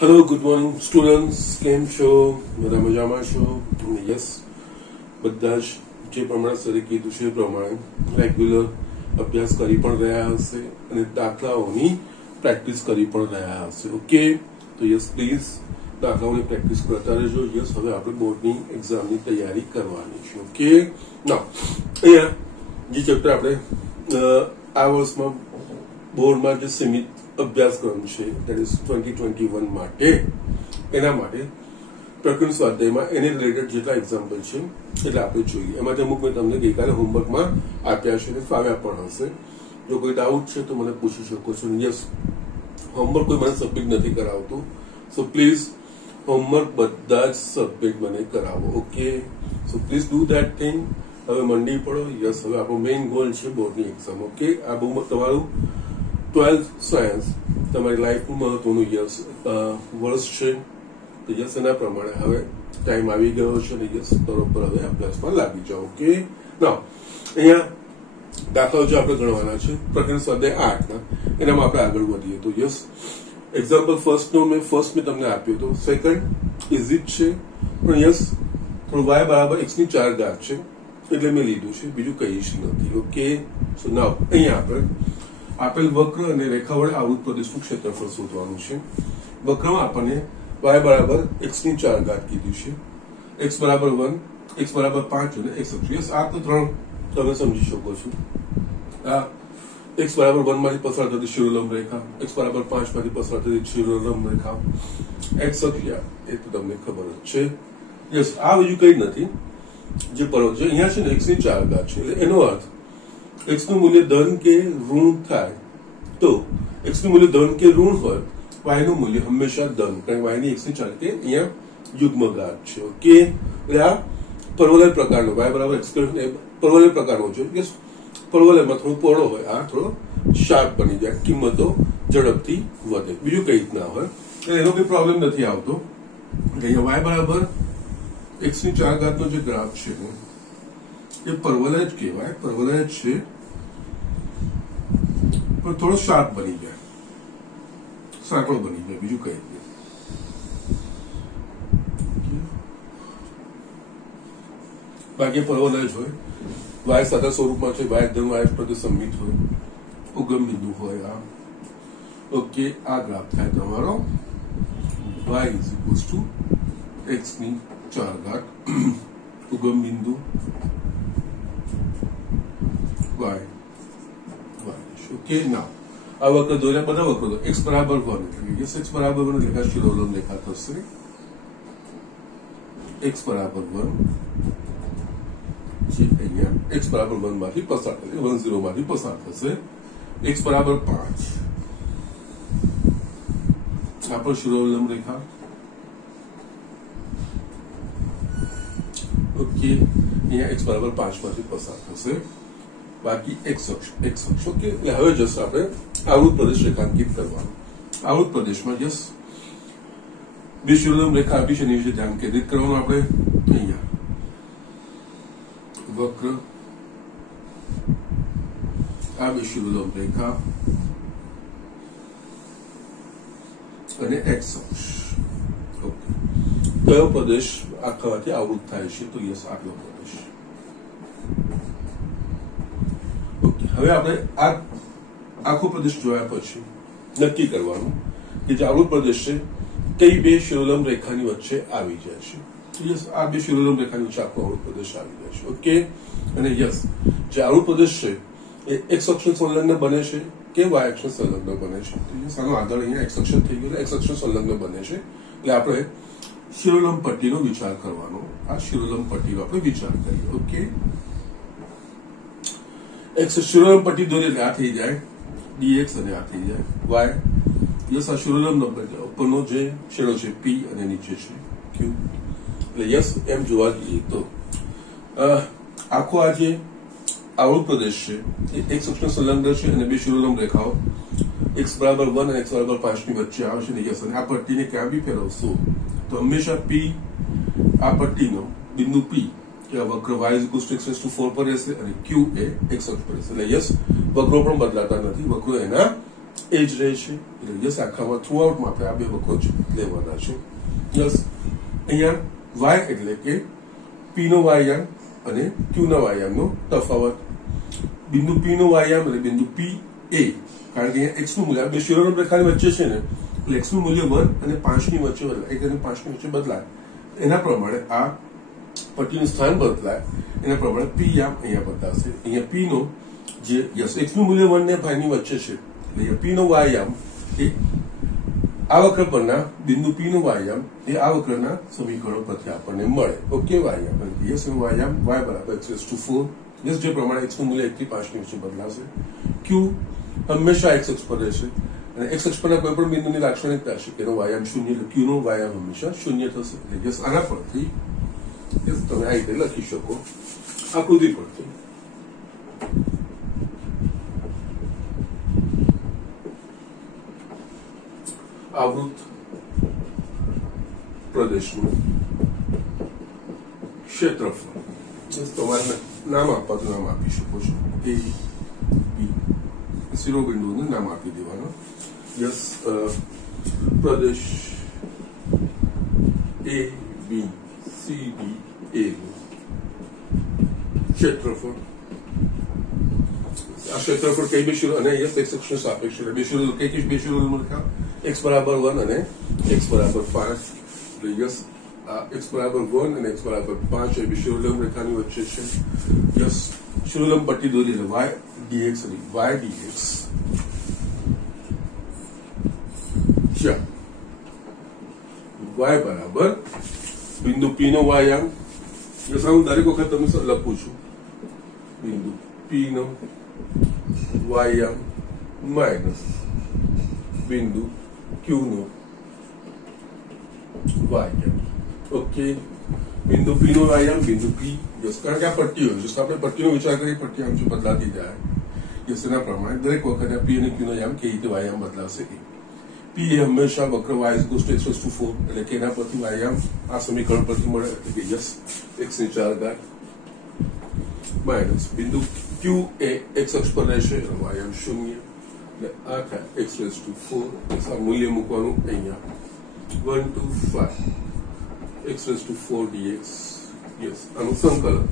Hello good morning students, કેમ છો? બધા મજામાં છો? યસ, બધા જ જે પ્રમાણે સરે કીધું છે એ પ્રમાણે રેગ્યુલર અભ્યાસ કરી પણ રહ્યા હશે અને દાખલાઓની પ્રેક્ટિસ કરી પણ રહ્યા હશે. ઓકે, તો યસ પ્લીઝ દાખલાઓની પ્રેક્ટિસ કરતા રહેજો. યસ, હવે આપણે બોર્ડની એક્ઝામની તૈયારી કરવાની છે. ઓકે, ના અહીંયા જે ચેપ્ટર આપણે આ વર્ષમાં બોર્ડમાં જે સીમિત અભ્યાસક્રમ છે દેટ ઇઝ 2021 માટે, એના માટે પ્રકરણ સ્વાધ્યાયમાં એને રિલેટેડ જેટલા એક્ઝામ્પલ છે એટલે આપણે જોઈએ. એમાંથી અમુક મેં તમને ગઈકાલે હોમવર્કમાં આપ્યા છે અને ફાવ્યા પણ હશે. જો કોઈ ડાઉટ છે તો મને પૂછી શકો છો. યસ, હોમવર્ક કોઈ મને સબમિટ નથી કરાવતું, સો પ્લીઝ હોમવર્ક બધા જ સબમિટ મને કરાવો. Okay, so please do that thing. હવે મંડી પડો. યસ, હવે આપણો મેઇન ગોલ છે બોર્ડની એક્ઝામ. ઓકે, આ બહુ તમારું 12th સાયન્સ તમારી લાઈફનું મહત્વનું વર્ષ છે. તો યસ, એના પ્રમાણે હવે ટાઈમ આવી ગયો છે અને યસ બરોબર હવે અભ્યાસમાં લાગી જાઓ. ઓકે, ના અહીંયા દાખલાઓ જે આપણે ગણવાના છે પ્રકરણ સ્વાધ્યાય 8 એનામાં આપણે આગળ વધીએ. તો યસ, એક્ઝામ્પલ ફર્સ્ટ મેં તમને આપ્યો હતો. સેકન્ડ ઇઝી જ છે પણ યસ થોડું y બરાબર x ની 4 ઘાત છે એટલે મેં લીધું છે, બીજું કઈ જ નથી. ઓકે, સો નાવ અહીંયા આપણે આપેલ વક્ર અને રેખા વડે આવૃત પ્રદેશનું ક્ષેત્રફળ શોધવાનું છે. વક્રમાં આપણને y બરાબર x ની 4 ઘાત કીધી છે, x બરાબર 1, x બરાબર 5 અને x અક્ષ. યસ, આ તો ત્રણ તમે સમજી શકો છો. આ x બરાબર 1 માંથી પસાર થતી શિરોલંબ રેખા, x બરાબર 5 માંથી પસાર થતી શિરોલંબ રેખા, x અક્ષ એ તો તમને ખબર જ છે. યસ, આ બીજું કઈ નથી. જે પર્વત છે અહીંયા છે ને x ની 4 ઘાત છે એટલે એનો અર્થ x નું મૂલ્ય ધન કે ઋણ થાય તો x નું મૂલ્ય ધન કે ઋણ હોય, y નું મૂલ્ય હંમેશા ધન, કારણ કે y ની x ની 4 કે અહીંયા યુગ્મ ઘાત છે. ઓકે, એટલે આ પરવલય પ્રકારનો y બરાબર x પરવલય પ્રકારનો છે. યસ, પરવલયમાં થોડું પહોળો હોય, આ થોડો શાર્પ બની જાય, કિંમતો ઝડપથી વધે, બીજું કઈ જ ના હોય. એનો કોઈ પ્રોબ્લેમ નથી આવતો. અહીંયા y બરાબર x ની 4 ઘાતનો જે ગ્રાફ છે એ પરવલય જ કહેવાય, પરવલય જ છે પણ થોડો શાર્પ બની જાય, સાંકડો બની જાય, બીજું કઈ નહીં. બાકી પરવલય જ હોય, વાય સાદા સ્વરૂપમાં છે, વાય ધન વાય પ્રતિ સંમિત હોય, ઉગમ બિંદુ હોય. આ ઓકે, આ ગ્રાફ થાય તમારો y is equals two x ની 4 ઘાત ઉગમ બિંદુ y. ઓકે, ના આ વક્ર દોર્યા, બધા વક્રો x બરાબર 1 એટલે યસ x બરાબર 1 એટલે શિરોલંબ રેખા થશે. x બરાબર 1 જે અહીંયા x બરાબર 1 માંથી પસાર થશે, 1 0 માંથી પસાર થશે. x બરાબર 5 આપણો શિરોલંબ રેખા. ઓકે, અહીંયા x બરાબર 5 માંથી પસાર થશે. બાકી x અક્ષ. ઓકે, એટલે હવે જશે આપણે આવૃત પ્રદેશ રેખાંકિત કરવાનો. આવૃત પ્રદેશમાં યસ બે શિરોલંબ રેખા આપી છે, એની વિશે ધ્યાન કેન્દ્રિત કરવાનું. આપણે અહીંયા વક્ર, આ બે શિરોલંબ રેખા અને x અક્ષ. ઓકે, કયો પ્રદેશ આખાથી આવૃત થાય છે? તો યસ આટલો પ્રદેશ. હવે આપણે આ આખો પ્રદેશ જોયા પછી નક્કી કરવાનું કે જે આવૃત પ્રદેશ છે કઈ બે શિરોલંબ રેખાની વચ્ચે આવી જાય છે. યસ, આ બે શિરોલંબ રેખાની વચ્ચે આખો આવૃત પ્રદેશ આવી જાય છે. ઓકે, અને યસ જે આવૃત પ્રદેશ છે એ x અક્ષ સંલગ્ન બને છે કે y અક્ષ સંલગ્ન બને છે? તો યસ, આનો આગળ અહીંયા x અક્ષ થઈ ગયો, x અક્ષ સંલગ્ન બને છે એટલે આપણે શિરોલંબ પટ્ટીનો વિચાર કરવાનો. આ શિરોલંબ પટ્ટીનો આપણે વિચાર કરીએ. ઓકે, x શિરોલંબ પટ્ટી દોરીએ એટલે આ થઈ જાય dx અને આ થઈ જાય y. યસ, આ શિરોલંબ નંબર ઉપરનો જે છેડો છે p અને નીચે છે q. એટલે યસ એમ જોવા જઈએ તો આખો આ જે આવૃત પ્રદેશ છે એ x અક્ષ સંલગ્ન છે અને બે શિરોલંબ રેખાઓ x બરાબર 1 અને x બરાબર 5 ની વચ્ચે આવશે ને. યસ, અને આ પટ્ટીને ક્યાં બી ફેરવશો તો હંમેશા p આ પટ્ટીનો બિંદુ p કે વક્ર y is equals to x raised to 4 પર રહેશે અને q એ x અક્ષ પર રહેશે. એટલે યસ, વક્રો પણ બદલાતા નથી, વક્રો એના એ જ રહે છે. એટલે યસ આખામાં થ્રુ આઉટમાં આપણે આ બે વખત જ લેવાના છે. યસ અહીંયા વાય એટલે કે પી નો વાયામ અને ક્યુ ના વાયામનો તફાવત. બિંદુ પી નો વાયામ અને બિંદુ પી એ, કારણ કે અહીંયા એક્સ નું મૂલ્ય બે શિરોરમ રેખાની વચ્ચે છે ને, એટલે એક્સ નું મૂલ્ય 1 અને 5 ની વચ્ચે બદલાય, 1 અને 5 ની વચ્ચે બદલાય. એના પ્રમાણે આ પટ્ટીનું સ્થાન બદલાય, એના પ્રમાણે પી યામ અહીંયા બદલાશે. અહીંયા પી નો જે યસ એક્સ નું મૂલ્ય 1 ને 5 ની વચ્ચે છે, એટલે અહીંયા પી નો વાયામ એ આ વક્ર પરના બિંદુ પી નું વાયામ એ આ વક્રના સમીકરણો પરથી આપણને મળે. ઓકે, વાયામ યસ વાયામ y બરાબર x⁴. યસ જે પ્રમાણે x નું મૂલ્ય 1 થી 5 ની વચ્ચે બદલાશે. ક્યુ હંમેશા x અક્ષ પર રહેશે અને x અક્ષ પરના કોઈ પણ બિંદુની લાક્ષણિકતા છે કે એનો વાયામ 0, એટલે ક્યુ નો વાયામ હંમેશા 0 થશે. એટલે યસ આના પરથી યસ તમે આ રીતે લખી શકો આકૃતિ પરથી. આવૃત પ્રદેશનું ક્ષેત્રફળ. તમારે નામ આપવા તો નામ આપી શકો છો. એ બી શિરોબિંદુનું નામ આપી દેવાનું. યસ પ્રદેશ એ બી સી ડી એ નું ક્ષેત્રફળ. આ ક્ષેત્રફળ કઈ બે શિરો અને યસ એક્સ અક્ષ સાપેક્ષ બે શિરો કઈ બે શિરોનું લખા x બરાબર 1 અને x બરાબર 5. યસ x બરાબર 1 અને x બરાબર 5 એ બે શિરોલંબ રેખાની વચ્ચે છે. યસ શિરોલંબ પટ્ટી દોરી છે y dx અને y dx. y બરાબર બિંદુ p નો વાયામ. યસ હું દરેક વખત તમને લખું છું. બિંદુ p નો વાયામ માઇનસ બિંદુ Q નો વાયામ. ઓકે, બિંદુ P નો વાયામ બિંદુ P. યસ કારણ કે આ પટ્ટીઓ જો આપણે પટ્ટીનો વિચાર કરીએ, પટ્ટી આમ જો બદલાતી જાય યસ એના પ્રમાણે દરેક વખતે P અને Q નો યામ કેવી રીતે વાયામ બદલાશે. P એ હંમેશા વક્ર y = x⁴, એટલે કે એના પરથી વાયામ આ સમીકરણ પરથી મળે, એટલે કે યસ x⁴ માઇનસ બિંદુ Q એ x અક્ષ પર રહેશે અને વાયામ 0, એટલે આ થાય x⁴. આ મૂલ્ય મૂકવાનું અહીંયા 1 to 5 x⁴ dx. યસ આનું સંકલન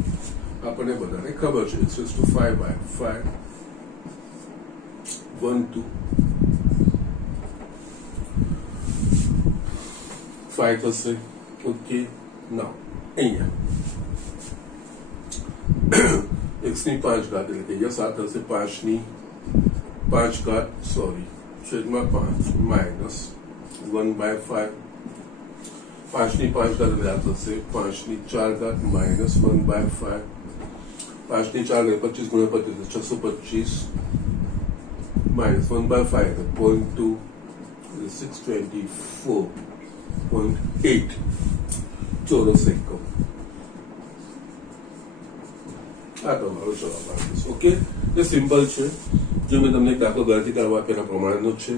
આપણને બધાને ખબર છે. x⁵/5 1 to 5 થશે. ઓકે, નાઉ અહીંયા x ની 5 ઘાત એટલે કે યસ આ થશે 5 ની 5 ઘાત છેદમાં 5 માઇનસ 1/5. 5 ની 5 ઘાત એટલે આ થશે 5 ની 4 ઘાત માઇનસ 1/5. 5 ની 4 એટલે 25 ગુણ્યા 25 625 માઇનસ 1/5 એટલે 0.2 624.8 ચોરસ એકમ. આ તમારો જવાબ આવે છે. ઓકે, એ સિમ્પલ છે. જો મેં તમને એક દાખલો ગણતરી કરવા આપ્યા પ્રમાણેનો છે,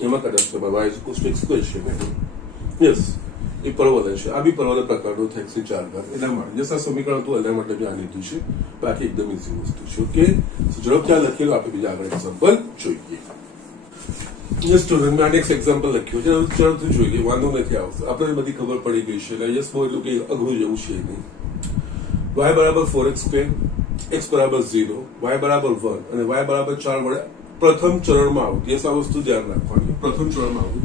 એમાં કદાચ તમે y = x² છે ને. યસ એ પરવલય છે. આ બી પરવલય પ્રકારનો થાય x⁴. એના માટે યસ આ સમીકરણ હતું એના માટે મેં આ લીધું છે. બાકી એકદમ ઇઝી વસ્તુ છે. ઓકે, ઝડપથી આ લખેલું આપણે બીજા આગળ એક્ઝામ્પલ જોઈએ. યસ સ્ટુડન્ટ મેં આને એક એક્ઝામ્પલ લખ્યું છે, ઝડપથી જોઈએ, વાંધો નથી આવશે. આપણે બધી ખબર પડી ગઈ છે. એટલે યસ બહુ એટલું કંઈ અઘરું જેવું છે નહીં. y બરાબર 4x², x બરાબર 0, y બરાબર 1 અને y બરાબર 4 વડે પ્રથમ ચરણમાં આવું. યસ આ વસ્તુ ધ્યાન રાખવાની. પ્રથમ ચરણમાં આવું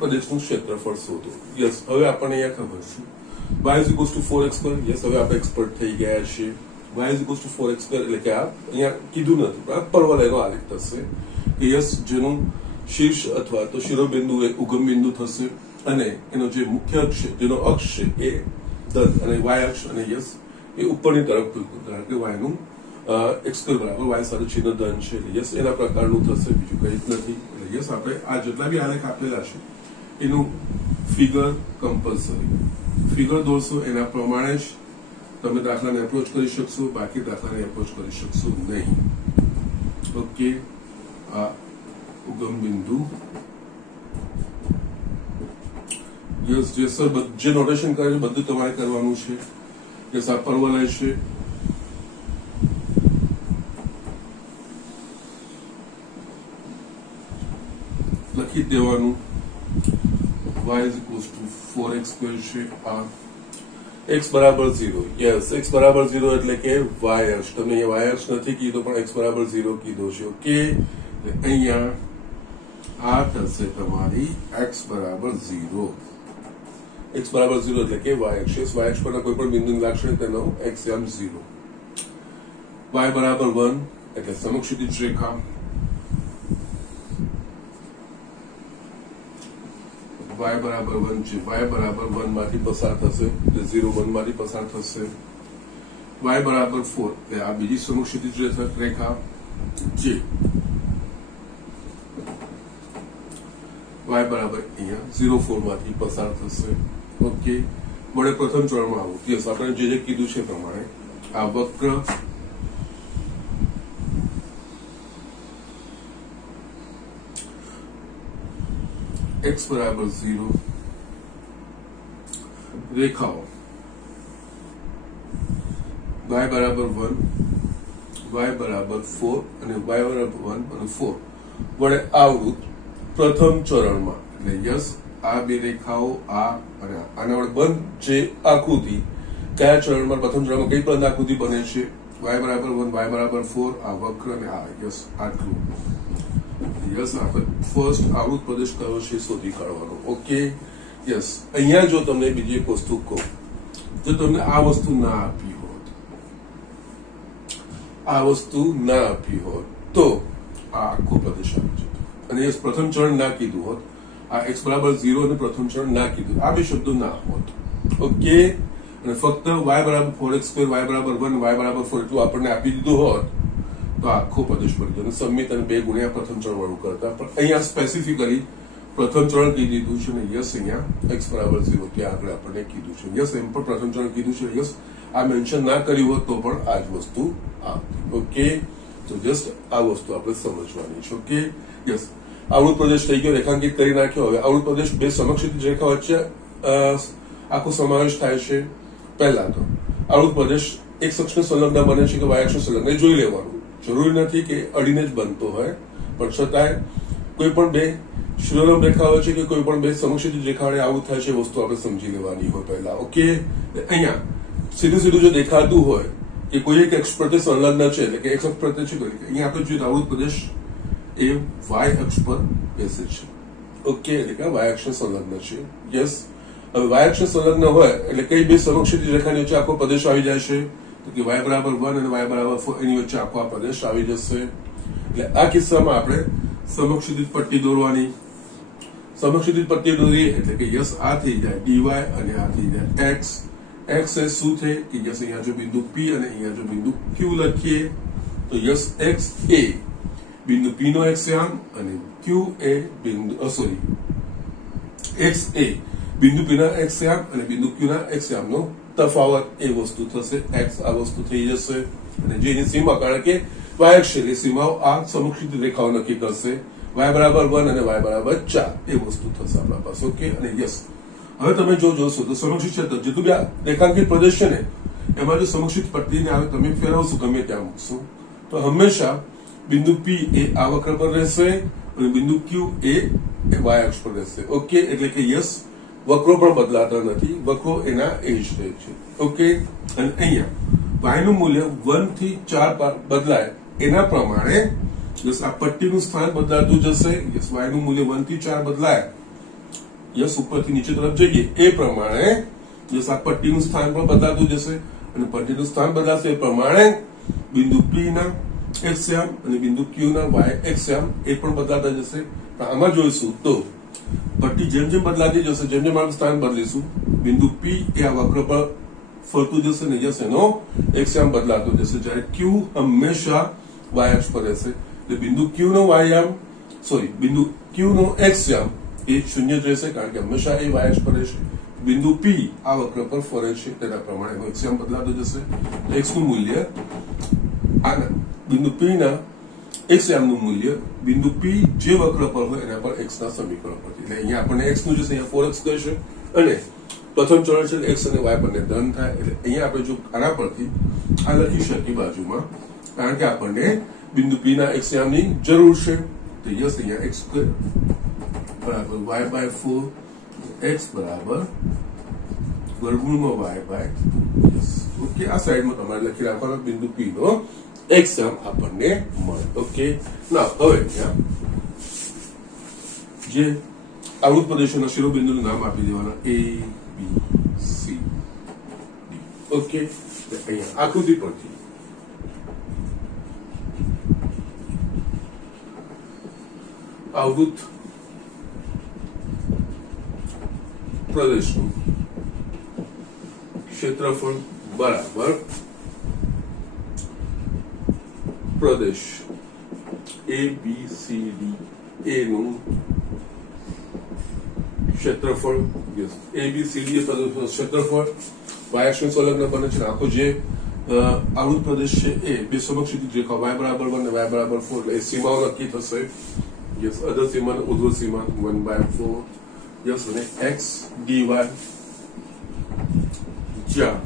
પ્રદેશનું ક્ષેત્રફળ શોધો. યસ હવે આપણને અહીંયા ખબર છે y = 4x². યસ હવે આપણે એક્સપર્ટ થઈ ગયા છીએ. y = 4x² એટલે કે આ અહીંયા કીધું નથી પણ આ પરવલયનો આલેખ થશે. યસ જેનું શીર્ષ અથવા તો શિરોબિંદુ એ ઉગમ બિંદુ થશે અને એનો જે મુખ્ય અક્ષ છે, જેનો અક્ષ છે એ ધન અને y અક્ષ અને યસ એ ઉપરની તરફ ખુલતું, કારણ કે y નું x² બરાબર y સાથે ચિહ્ન ધન છે. એટલે યસ એના પ્રકારનું થશે, બીજું કંઈ જ નથી. એટલે યસ આપણે આ જેટલા બી આલેખ આપેલા છે એનું ફિગર કમ્પલસરી ફિગર દોરશો, એના પ્રમાણે જ તમે દાખલાને એપ્રોચ કરી શકશો, બાકી દાખલાને એપ્રોચ કરી શકશો નહીં. ઓકે, આ ઉગમ બિંદુ યસ જે સર જે નોટેશન કરે છે બધું તમારે કરવાનું છે. યસ આ પરવલય છે. દેવાનું y is equals to 4x square છે આ x બરાબર 0 યસ x બરાબર 0 એટલે કે y અક્ષ તમને અહીંયા y અક્ષ નથી કીધો પણ x બરાબર 0 કીધો છે ઓકે અહીંયા આ થશે તમારી x બરાબર 0 x બરાબર 0 એટલે કે y અક્ષ y અક્ષ પરના કોઈ પણ બિંદુની લાક્ષણિકતાનો x m 0 y બરાબર 1 એટલે સમક્ષિતિજ રેખા y બરાબર 1 છે y બરાબર 1 માંથી પસાર થશે એટલે 0 1 માંથી પસાર થશે y બરાબર 4 એટલે આ બીજી સમક્ષિતિજ રેખા છે y બરાબર અહીંયા 0 4 માંથી પસાર થશે ઓકે વડે પ્રથમ ચરણમાં આવું યસ આપણે જે કીધું છે પ્રમાણે આ વક્ર x બરાબર 0 રેખાઓ y બરાબર 1 y બરાબર 4 અને y બરાબર 1 અને 4 વડે આવૃત પ્રથમ ચરણમાં એટલે યસ આ બે રેખાઓ આ અને આના વડે બંધ જે આકૃતિ કયા ચરણમાં પ્રથમ ચરણમાં કઈ બંધ આકૃતિ બને છે y બરાબર 1 y બરાબર 4 આ વક્ર અને આ યસ આટલું યસ આપણે ફર્સ્ટ આવૃત પ્રદેશ કયો છે શોધી કાઢવાનો ઓકે યસ અહીંયા જો તમને બીજી એક વસ્તુ કહું જો તમને આ વસ્તુ ના આપી હોત તો આ આખો પ્રદેશ આવી જતો અને યસ પ્રથમ ચરણ ના કીધું હોત આ x બરાબર 0 અને પ્રથમ ચરણ ના કીધું આ બે શબ્દો ના હોત ઓકે અને ફક્ત y બરાબર 4x સ્ક્વેર y બરાબર 1 y બરાબર 4 એટલું આપણને આપી દીધું હોત તો આખો પ્રદેશ બની ગયો સમિત અને 2 ગુણ્યા પ્રથમ ચરણ વાળું કરતા પણ અહીંયા સ્પેસિફિકલી પ્રથમ ચરણ કીધું દીધું છે ને યસ અહીંયા x બરાબર 0 ત્યાં આગળ આપણને કીધું છે યસ એમ પણ પ્રથમ ચરણ કીધું છે યસ આ મેન્શન ના કર્યું હોત તો પણ આ જ વસ્તુ આવતી ઓકે તો જસ્ટ આ વસ્તુ આપણે સમજવાની છે ઓકે યસ આવૃત પ્રદેશ થઈ ગયો રેખાંકિત કરી નાખ્યો હવે આવૃત પ્રદેશ બે સમક્ષિતિજ રેખા વચ્ચે આખો સમાવેશ થાય છે પહેલા તો આવૃત પ્રદેશ એક અક્ષને સંલગ્ન બને છે કે y અક્ષને સંલગ્ન જોઈ લેવાનું જરૂરી નથી કે અડીને જ બનતો હોય પણ છતાંય કોઈ પણ બે શિરોલંબ રેખાઓ છે કે કોઈ પણ બે સમક્ષિતિજ રેખા વડે આવું થાય છે વસ્તુ આપણે સમજી લેવાની હોય પહેલા ઓકે અહીંયા સીધું સીધું જો દેખાતું હોય કે કોઈ એક અક્ષ પ્રત્યે સંલગ્ન છે એટલે કે એક અક્ષ પ્રત્યે છે અહીંયા આપણે જોઈએ આવૃત પ્રદેશ એ y અક્ષ પર બેસે છે ઓકે એટલે કે y અક્ષને સંલગ્ન છે યસ હવે y અક્ષને સંલગ્ન હોય એટલે કઈ બે સમક્ષિતિજ રેખાની વચ્ચે આખો પ્રદેશ આવી જાય છે તો કે y બરાબર 1 અને y બરાબર 4 એની વચ્ચે આખો આ પ્રદેશ આવી જશે એટલે આ કિસ્સામાં આપણે સમક્ષિતિજ પટ્ટી દોરવાની સમક્ષિતિજ પટ્ટી દોરીએ એટલે કે યસ આ થઈ જાય dy અને આ થઈ જાય x x એ શું થાય કે યસ અહીંયા જો બિંદુ p અને અહીંયા જો બિંદુ q લખીએ તો યસ x એ બિંદુ p નો એક્સયામ અને q એ બિંદુ x એ બિંદુ p ના એક્સયામ અને બિંદુ q ના એક્સયામનો તફાવત એ વસ્તુ થશે x આ વસ્તુ થઈ જશે અને જેની સીમા કારણ કે y અક્ષની સીમાઓ આ સમક્ષિતિજ રેખાઓ નક્કી કરશે y બરાબર 1 અને y બરાબર 4 એ વસ્તુ થશે આપણા પાસે ઓકે અને યસ હવે તમે જો જોશો તો સમક્ષિતિજ ક્ષેત્ર જેટલું બી રેખાંકિત પ્રદેશ છે ને એમાં જો સમક્ષિતિજ પટ્ટીને આવે તમે ફેરવશો ગમે ત્યાં મૂકશો તો હંમેશા બિંદુ p એ આ વક્ર પર રહેશે અને બિંદુ q એ y અક્ષ પર રહેશે ઓકે એટલે કે યસ વક્રો પણ બદલાતા નથી વક્રો એના એ જ રહે છે ઓકે અને અહીંયા y નું મૂલ્ય 1 થી 4 બદલાય એના પ્રમાણે યસ આ પટ્ટીનું સ્થાન બદલાતું જશે યસ y નું મૂલ્ય 1 થી 4 બદલાય યસ ઉપરથી નીચે તરફ જઈએ એ પ્રમાણે યસ આ પટ્ટીનું સ્થાન પણ બદલાતું જશે અને પટ્ટીનું સ્થાન બદલાશે એ પ્રમાણે બિંદુ p ના એક્સયામ અને બિંદુ q ના y એક્સયામ એ પણ બદલાતા જશે પણ આમાં જોઈશું તો પટ્ટી જેમ જેમ બદલાતી જશે જેમ જેમ આપણે સ્થાન બદલીશું બિંદુ p એ આ વક્ર પર ફરતું જશે ને યસ એનો એક્સયામ બદલાતો જશે જ્યારે q હંમેશા y અક્ષ પર રહેશે એટલે બિંદુ q નો બિંદુ q નો એક્સયામ એ શૂન્ય જ રહેશે કારણ કે હંમેશા એ y અક્ષ પર રહેશે બિંદુ p આ વક્ર પર ફરે છે તેના પ્રમાણે એનો એક્સયામ બદલાતો જશે x નું મૂલ્ય આના બિંદુ p ના એક્સયામ નું મૂલ્ય બિંદુ p જે વક્ર પર હોય એના પર x ના સમીકરણ પરથી એટલે અહીંયા આપણને x નું જશે અહીંયા 4x કહેશે અને પ્રથમ ચરણ છે x અને y બંને ધન થાય એટલે અહીંયા આપણે જો આના પરથી આ લખી શકીએ બાજુમાં કારણ કે આપણને બિંદુ p ના એક્સયામની જરૂર છે તો યસ અહીંયા x સ્ક્વેર बराबर y बाय 4, x बराबर वर्गमूळ में y बाय 2। यस ओके, आ साइड में તમારે લખી રાખવાનો બિંદુ P નો એક્ઝામ આપણને મળે। ઓકે, ના હવે ત્યાં જે આવૃત પ્રદેશોના શિરોબિંદુનું નામ આપી દેવાના A B C D। Okay, અહીંયા આકૃતિ પરથી आवृत प्रदेश क्षेत्रफल बराबर प्रदेश A B C D A नु क्षेत्रफल ए बी सी डी क्षेत्रफल y अक्ष संलग्न बने छे। आखो जे आवृत प्रदेश है ए बे समक्षितिज रेखा y बराबर 1 અને y बराबर 4 એટલે એ સીમાઓ નક્કી થશે। यस अधर सीमा ऊर्ध्व सीमा 1/4। यस અને x dy જ્યાં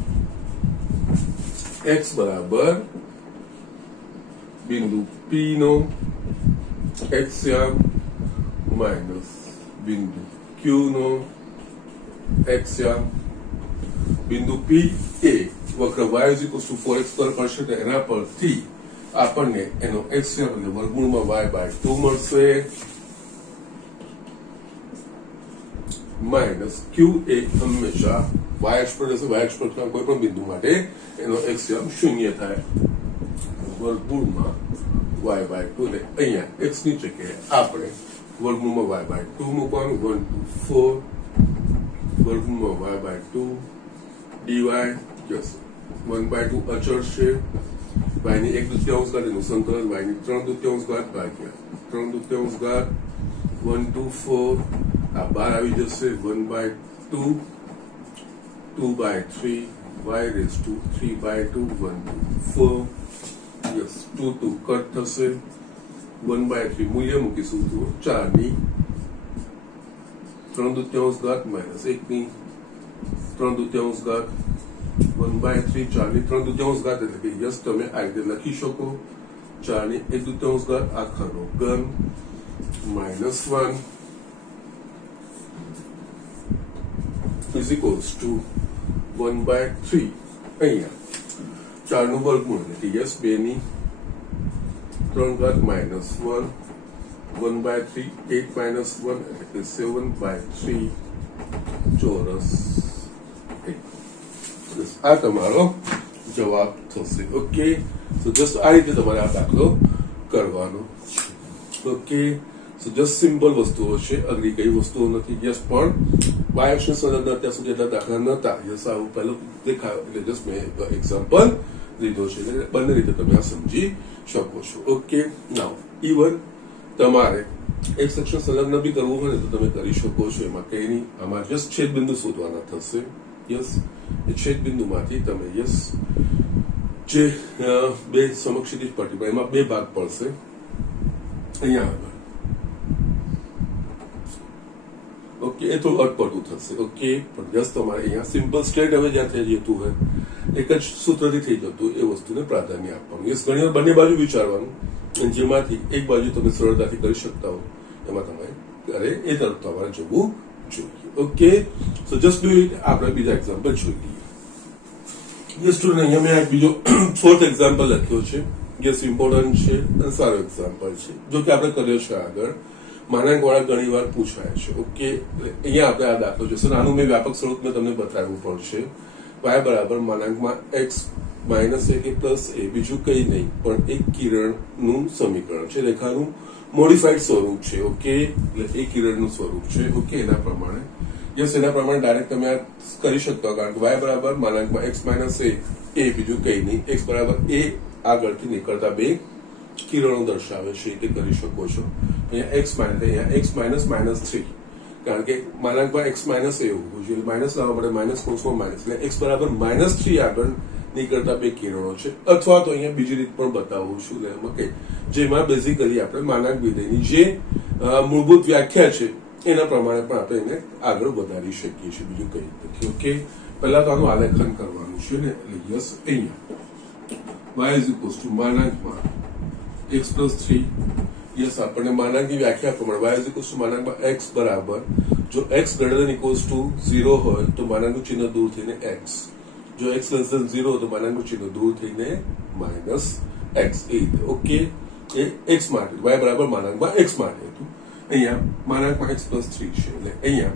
x बराबर बिंदु P नो एक्सियम माइनस बिंदु Q नो एक्सियम बिंदु P ए वक्र y = 4x पर કરશે તો એના પરથી આપણને એનો એક્સિયમ એટલે વર્ગમૂળમાં y બાય 2 મળશે માઇનસ Q એ હંમેશા y અક્ષ પર રહેશે। y અક્ષ પર કોઈ પણ બિંદુ માટે એનો એક્સિયમ 0 થાય વર્ગમૂળમાં y બાય 2 ને અહીંયા x ની જગ્યાએ આપણે વર્ગમૂળમાં y બાય 2 મૂકવાનું 1 2 4 વર્ગમૂળમાં y બાય 2 dy यस 1/2 અચળ છે। y ની 1/2 ઘાત એનું સંકલન y ની 3/2 ઘાત ભાગ્યા 3/2 1 2 4 આ 12 આવી જશે 1/2 2/3 y raised to 3/2 1 2 4 yes 2 2 cut થશે 1/3 મૂલ્ય મૂકીશું તો 4 ની 3/2 ઘાત માઈનસ 1 ની 3/2 ઘાત 1/3 4 ની 3/2 ઘાત એટલે કે યસ તમે આ રીતે લખી શકો 4 ની 1/2 ઘાત આખાનો ઘન -1 is equals to 1/3 અહીંયા 4 નું વર્ગમૂળ એટલે કે યસ 2 ની 3 ઘાત -1 1/3 8 -1 એટલે કે 7/3 ચોરસ આ તમારો જવાબ થશે। ઓકે, સો જસ્ટ આ રીતે તમારે આ દાખલો કરવાનો છે। ઓકે, સો જસ્ટ સિમ્પલ વસ્તુઓ છે, અઘરી કઈ વસ્તુઓ નથી। યસ પણ y અક્ષ સંલગ્ન અત્યાર સુધી એટલા દાખલા નહોતા। યસ આવું પહેલું દેખાયો એટલે જસ્ટ મેં એક્ઝામ્પલ લીધો છે એટલે બંને રીતે તમે આ સમજી શકો છો। ઓકે, નાઉ ઇવન તમારે એક સેક્શન સંલગ્ન બી કરવું હોય ને તો તમે કરી શકો છો, એમાં કઈ નહીં। આમાં જસ્ટ છેદ બિંદુ શોધવાના થશે। यस छेद बिंदु माथी तमे यस जे बे समक्षितिज पट्टी पर एमां बे भाग पड़शे अहींया आगळ। ओके, ए थोडું અટપટું થશે। ઓકે, પણ જસ્ટ તમારે અહીંયા સિમ્પલ સ્ટ્રેટ હવે જ્યાં થઈ જતું હોય એક જ સૂત્રથી થઈ જતું એ વસ્તુને પ્રાધાન્ય આપવાનું। યસ ઘણી વાર બંને બાજુ વિચારવાનું અને જેમાંથી એક બાજુ તમે સરળતાથી કરી શકતા હો એમાં તમારે ત્યારે એ તરફ તમારે જવું જોઈએ। Okay, so just do it. આપણે બીજા એક્ઝામ્પલ જોઈ લઈએ। યસ સ્ટુડન્ટ અહીંયા મેં એક બીજો ફોર્થ એક્ઝામ્પલ લખ્યો છે। યસ ઇમ્પોર્ટન્ટ છે અને સારો એક્ઝામ્પલ છે જો કે આપણે કર્યો છે આગળ માનાંકવાળા ઘણી વાર પૂછાય છે। ઓકે, અહીંયા આપણે આ દાખલો જોઈશું। આનું મેં વ્યાપક સ્વરૂપમાં તમને બતાવવું પડશે। y બરાબર માનાંકમાં x માઇનસ a કે પ્લસ a બીજું કંઈ નહીં પણ એક કિરણનું સમીકરણ છે, રેખાનું મોડિફાઈડ સ્વરૂપ છે। ઓકે, એટલે એ કિરણનું સ્વરૂપ છે। ઓકે, એના પ્રમાણે યસ એના પ્રમાણે ડાયરેક્ટ તમે આ કરી શકતા હો કારણ કે y બરાબર માનાંકમાં x માઇનસ a બીજું કંઈ નહીં x બરાબર a આગળથી નીકળતા બે કિરણો દર્શાવે છે તે કરી શકો છો। અહીંયા x -3 કારણ કે માનાંકમાં x માઇનસ a હોવું જોઈએ, માઇનસ લાવવા માટે માઇનસ કૌંસમાં માઇનસ એટલે x બરાબર -3 આગળ નીકળતા બે કિરણો છે। અથવા તો અહીંયા બીજી રીત પણ બતાવું છું એમાં કે જેમાં બેઝિકલી આપણે માનાંક વિધેયની જે મૂળભૂત વ્યાખ્યા છે એના પ્રમાણે પણ આપણે એને આગળ વધારી શકીએ છીએ, બીજું કઈ નથી। ઓકે, પહેલા તો આનું આલેખન કરવાનું છે ને એટલે યસ અહીંયા y is equals to માનાંકમાં x plus 3 यस આપણને માનાંકની વ્યાખ્યા પ્રમાણે y ઇઝ ઇક્વલ્સ ટુ માનાંકમાં x બરાબર જો x greater than equals to 0 હોય તો માનાંકનું ચિહ્ન દૂર થઈને x, જો x લેસ ધેન 0 હોય તો માનાંકનું ચિહ્ન દૂર થઈને માઇનસ x. એ રીતે ઓકે. એ x માટે y બરાબર માનાંકમાં x માટે હતું. અહીંયા માનાંકમાં x પ્લસ 3 છે એટલે અહીંયા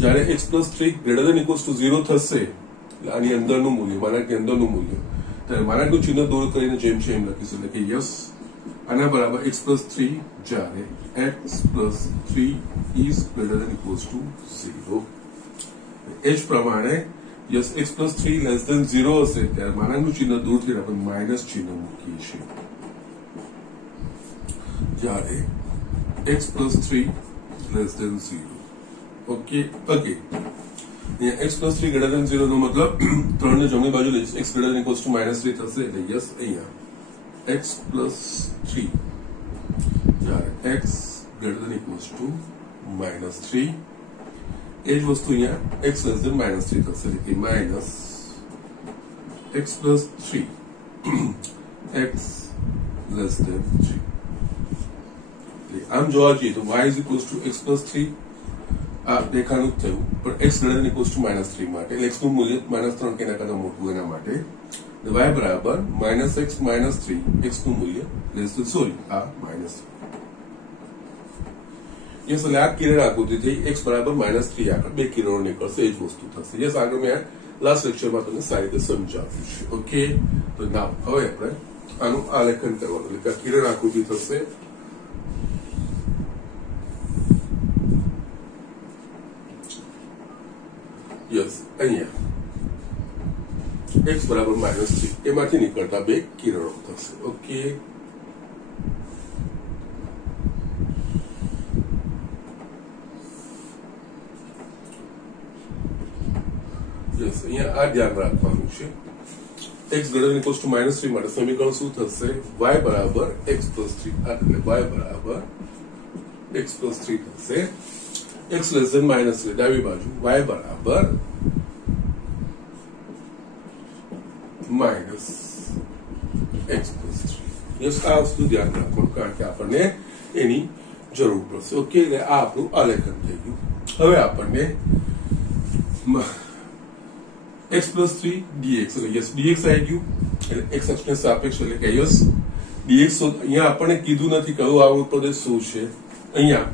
જ્યારે x plus 3 greater than equals to 0 થશે એટલે આની અંદરનું મૂલ્ય માનાંકની અંદરનું મૂલ્ય ત્યારે માનાંકનું ચિહ્ન દૂર કરીને જેમ છે એમ લખીશું એટલે કે યસ આના બરાબર x પ્લસ 3 જ્યારે x plus 3 is greater than equals to 0. એ જ પ્રમાણે yes x plus 3 less than 0 હશે ત્યારે માનાંકનું ચિહ્ન દૂર થઈને આપણે માઇનસ ચિહ્ન મૂકીએ છીએ. જ્યારે x plus 3 less than 0. Okay, again. Yeah, x plus 3 greater than 0 નો મતલબ 3 ને જમણી બાજુ લઈશ x greater than equals to -3 થશે એટલે યસ અહીંયા x plus 3 જ્યારે x greater than equals to -3 એ જ વસ્તુ અહીંયા x less than -3 થશે એટલે કે minus x plus 3 x less than 3. આમ જોવા જઈએ તો y is equals to x plus 3 આ દેખાનું જ થયું પણ x greater than equals to -3 માટે એટલે x નું મૂલ્ય -3 કે એના કરતા મોટું એના માટે y બરાબર -x -3 x નું મૂલ્ય લેસ ધેન સોરી આ -3 યસ એટલે આ કિરણ આકૃતિ થઈ x બરાબર -3 આગળ બે કિરણો નીકળશે એ જ વસ્તુ થશે. યસ આગળ મેં લાસ્ટ લેક્ચરમાં તમને સારી રીતે સમજાવ્યું છે. ઓકે તો નામ હવે આપણે આનું આલેખન કરવાનું એટલે કે કિરણ આકૃતિ થશે. યસ અહીંયા x બરાબર -3 એમાંથી નીકળતા બે કિરણો થશે. ઓકે યસ અહીંયા આ ધ્યાન રાખવાનું છે x greater than equals to -3 માટે સમીકરણ શું થશે y બરાબર x plus 3 એટલે y બરાબર x plus 3 થશે. x less than -3 ડાબી બાજુ y બરાબર minus x plus 3. યસ આ વસ્તુ ધ્યાન રાખવાનું કારણ કે આપણને એની જરૂર પડશે. ઓકે એટલે આ આપણું આલેખન થઈ ગયું. હવે આપણને x plus 3 dx એટલે યસ dx આવી ગયું એટલે x અક્ષને સાપેક્ષ એટલે કે યસ dx અહીંયા આપણને કીધું નથી કયો આવૃત પ્રદેશ શું છે. અહીંયા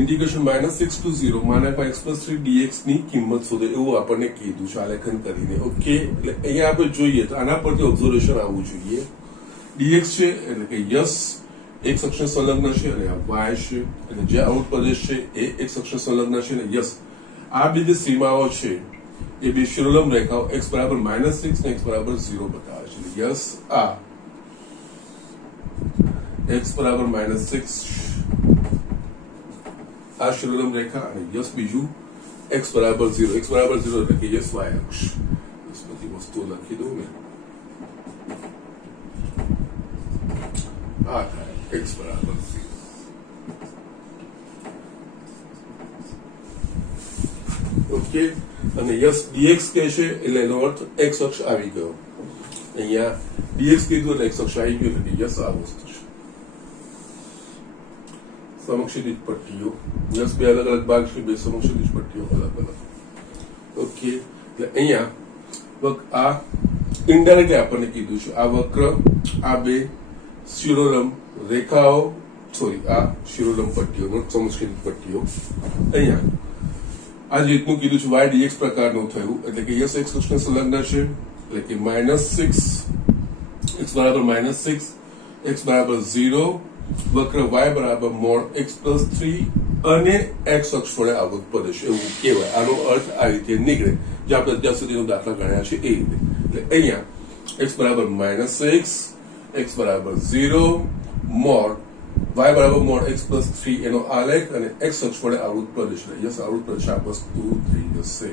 integration -6 to 0 માનાંકમાં x plus 3 dx ની કિંમત શોધો એવું આપણને કીધું છે આલેખન કરીને. ઓકે એટલે અહીંયા આપણે જોઈએ તો આના પરથી ઓબ્ઝર્વેશન આવવું જોઈએ. dx છે એટલે કે યસ x અક્ષને સંલગ્ન છે અને આ y છે એટલે જે આવૃત પ્રદેશ છે એ x અક્ષને સંલગ્ન છે અને યસ આ બે જે સીમાઓ છે એ બે શિરોલંબ રેખાઓ x બરાબર -6 અને x બરાબર 0 બતાવે છે. યસ આ x બરાબર -6 આ શિરોલંબ રેખા અને યસ બીજું x બરાબર 0 એટલે કે યસ y અક્ષ. બધી વસ્તુઓ લખી દઉં ને આ થાય x બરાબર 0. ઓકે અને યસ dx કે છે એટલે એનો અર્થ x અક્ષ આવી ગયો. અહીંયા dx કીધું એટલે x અક્ષ આવી ગયો એટલે યસ આ વસ્તુ છે. સમક્ષિતિજ પટ્ટીઓ યસ બે અલગ અલગ ભાગ છે બે સમક્ષિતિજ પટ્ટીઓ અલગ અલગ. ઓકે એટલે અહીંયા આ ઇનડાયરેક્ટલી આપણને કીધું છે આ વક્ર આ બે શિરોલંબ રેખાઓ સોરી આ શિરોલંબ પટ્ટીઓ સમક્ષિતિજ પટ્ટીઓ અહીંયા આ રીતનું કીધું છે y dx પ્રકારનું થયું એટલે કે યસ x અક્ષને સંલગ્ન છે એટલે કે -6 x બરાબર -6 x બરાબર 0 વક્ર y બરાબર mod x plus 3 અને x અક્ષ વડે આવૃત પ્રદેશ એવું કહેવાય. આનો અર્થ આ રીતે નીકળે જે આપણે અત્યાર સુધીનો દાખલા ગણ્યા છે એ રીતે. એટલે અહીંયા x બરાબર -6 x બરાબર 0 mod y બરાબર mod x plus 3 એનો આલેખ અને x અક્ષ વડે આવૃત પ્રદેશ યસ આવૃત પ્રદેશ આ વસ્તુ થઈ જશે.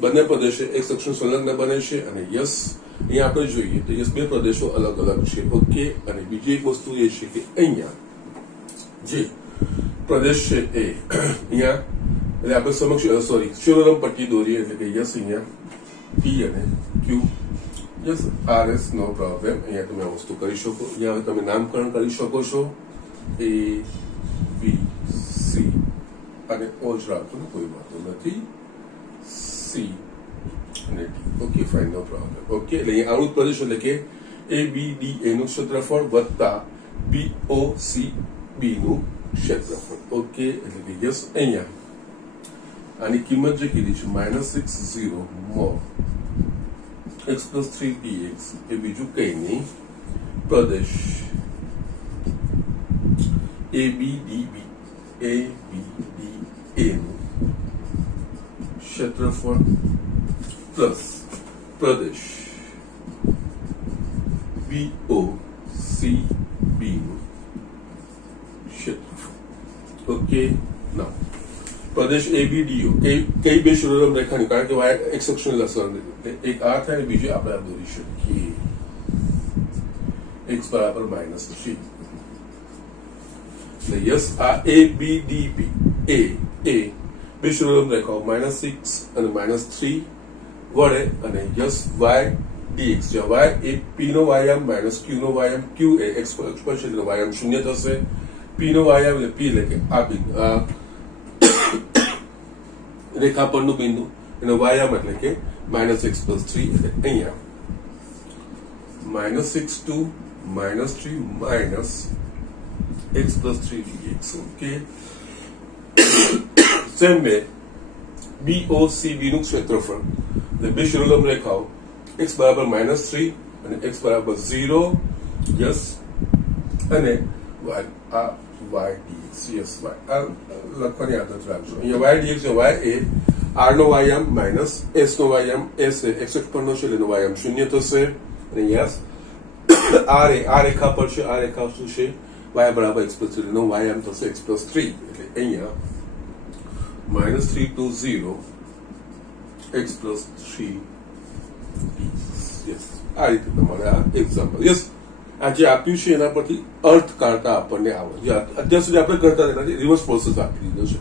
બંને પ્રદેશો x અક્ષનું સંલગ્ન બને છે અને યસ અહીંયા આપણે જોઈએ તો યસ બે પ્રદેશો અલગ અલગ છે. ઓકે અને બીજી એક વસ્તુ એ છે કે અહીંયા જે પ્રદેશ છે એ અહીંયા એટલે આપણે સમક્ષ સોરી શિરોલંબ પટ્ટી દોરીએ એટલે કે યસ અહીંયા p અને q યસ RS નો પ્રોબ્લેમ. અહીંયા તમે આ વસ્તુ કરી શકો. અહીંયા હવે તમે નામકરણ કરી શકો છો. A B C અને O જ રાખો ને કોઈ વાંધો નથી. C અને D. ઓકે ફાઇન, નો પ્રોબ્લેમ. ઓકે, એટલે અહીંયા આવૃત પ્રદેશ એટલે કે ABD નું ક્ષેત્રફળ વત્તા BOCB નું ક્ષેત્રફળ. ઓકે, એટલે કે યસ અહીંયા આની કિંમત જે કીધી છે -60 મોર x plus 3 dx એ બીજું કઈ નહીં, પ્રદેશ ABDB નું ક્ષેત્રફળ પ્લસ પ્રદેશ BOCB નું ક્ષેત્રફળ. ઓકે, ના પ્રદેશ ABDO કઈ બે શિરોરમ રેખાની, કારણ કે વાય એક્સ અક્ષની લસણ એક આ થાય ને બીજી આપણે આ દોરી શકીએ x બરાબર -3. એટલે યસ આ ABDB એ બે શિરોરમ રેખાઓ -6 અને -3 વડે અને યસ y dx જ્યાં y એ p નો વાયામ માઇનસ q નો વાયામ, q એ x પર છે એટલે વાયામ 0 થશે, p નો વાયામ એટલે p એટલે કે આ બિંદુ રેખા પરનું બિંદુ એનો વાયામ એટલે કે -x plus 3 એટલે અહીંયા -6 to -3 minus x plus 3 dx. Okay, same way BOCB નું ક્ષેત્રફળ એટલે બે શિરોલંબ રેખાઓ x બરાબર -3 અને x બરાબર 0 યસ અને આ y dx યસ y આ લખવાની આદત રાખજો. અહીંયા y dx y એ r નો વાયામ માઇનસ s નો વાયામ, s એ x અક્ષ પરનો છે એટલે વાયામ 0 થશે અને યસ r એ આ રેખા પર છે, આ રેખા શું છે y બરાબર x plus 3 નો વાયામ થશે x plus 3 એટલે અહીંયા -3 to 0 x plus 3 યસ આ રીતે તમારે આ એક્ઝામ્પલ યસ આ જે આપ્યું છે એના પરથી અર્થ કાઢતા આપણને આવડે. અત્યાર સુધી આપણે કરતા હતા રિવર્સ પ્રોસેસ આપી દીધો છે.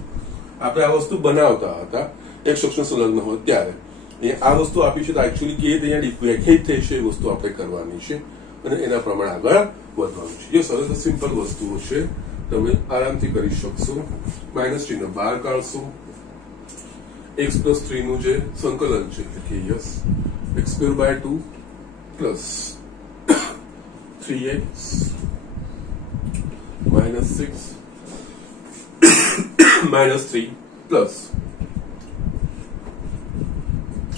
આપણે આ વસ્તુ બનાવતા હતા એક અક્ષને સંલગ્ન હોય ત્યારે આ વસ્તુ આપી છે તો એકચ્યુઅલી કે અહીંયા વ્યાખ્યાયિત થઈ છે એ વસ્તુ આપણે કરવાની છે અને એના પ્રમાણે આગળ વધવાનું છે. યસ હવે તો સિમ્પલ વસ્તુઓ છે, તમે આરામથી કરી શકશો. -3 બહાર કાઢશો, x plus 3 નું જે સંકલન છે એટલે કે yes x²/2 plus 3x -6 -3 plus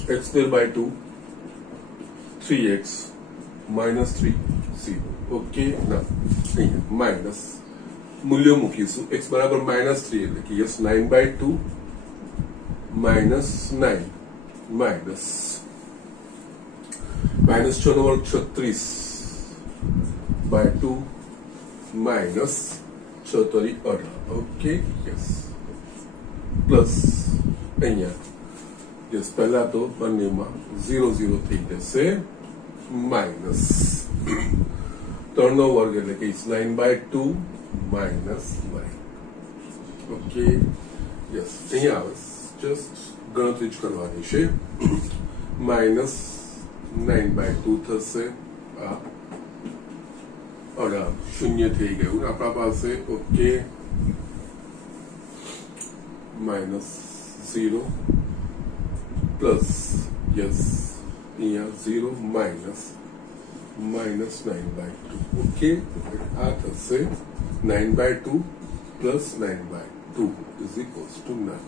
x²/2 3x -3 0. Okay, ના અહીંયા માઇનસ મૂલ્યો મૂકીશું. x બરાબર -3 એટલે કે યસ 9/2 -9 માઇનસ -6 નો વર્ગ 36/2 માઇનસ 6 તરી 18. ઓકે, યસ પ્લસ અહીંયા યસ પહેલા તો બંનેમાં 0 0 થઈ જશે માઇનસ 3 નો વર્ગ એટલે કે 9/2 માઇનસ y. ઓકે, યસ અહીંયા આવે જસ્ટ ગણતરી જ કરવાની છે. માઇનસ 9/2 થશે, આ 0 થઈ ગયું આપણા પાસે. ઓકે, -0 પ્લસ યસ અહીંયા 0 માઇનસ -9/2. ઓકે, આ થશે 9/2 પ્લસ 9/2 ઇઝ ઇક્વલ્સ ટુ 9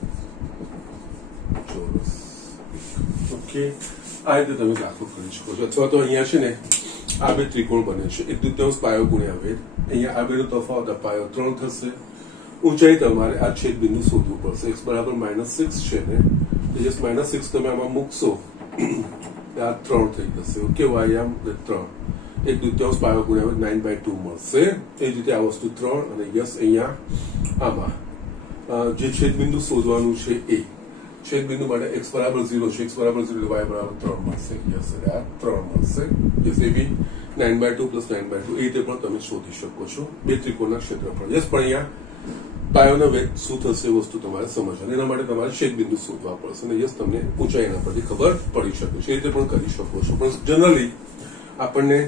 ચોરસ. ઓકે, આ રીતે તમે દાખલો કરી શકો છો. અથવા તો અહીંયા છે ને આ બે ત્રિકોણ બને છે, એક દુત્યાંશ પાયો ગુણ્યા વેધ. અહીંયા આ બેનો તફાવત પાયો 3 થશે. ઊંચાઈ તમારે આ છેદ બિંદુ શોધવું પડશે. x બરાબર -6 છે ને જસ્ટ -6 તમે આમાં મૂકશો આ 3 થઈ જશે. ઓકે, વાયામ 3 એક દુત્યાંશ પાયો ગુણ્યા 9/2 મળશે. એ જ રીતે આ વસ્તુ 3 અને યસ અહીંયા આમાં જે છેદબિંદુ શોધવાનું છે એ છેદબિંદુ માટે x બરાબર 0 છે, x બરાબર 0 y બરાબર 3 મળશે. યસ આ 3 મળશે. યસ એ બી 9/2 પ્લસ 9/2 એ રીતે પણ તમે શોધી શકો છો બે ત્રિકોણના ક્ષેત્રફળ. યસ પણ અહીંયા પાયોનો વેગ શું થશે એ વસ્તુ તમારે સમજવાની, એના માટે તમારે છેદ બિંદુ શોધવા પડશે અને યસ તમને ઊંચાઈના પરથી ખબર પડી શકે છે, એ રીતે પણ કરી શકો છો. પણ જનરલી આપણને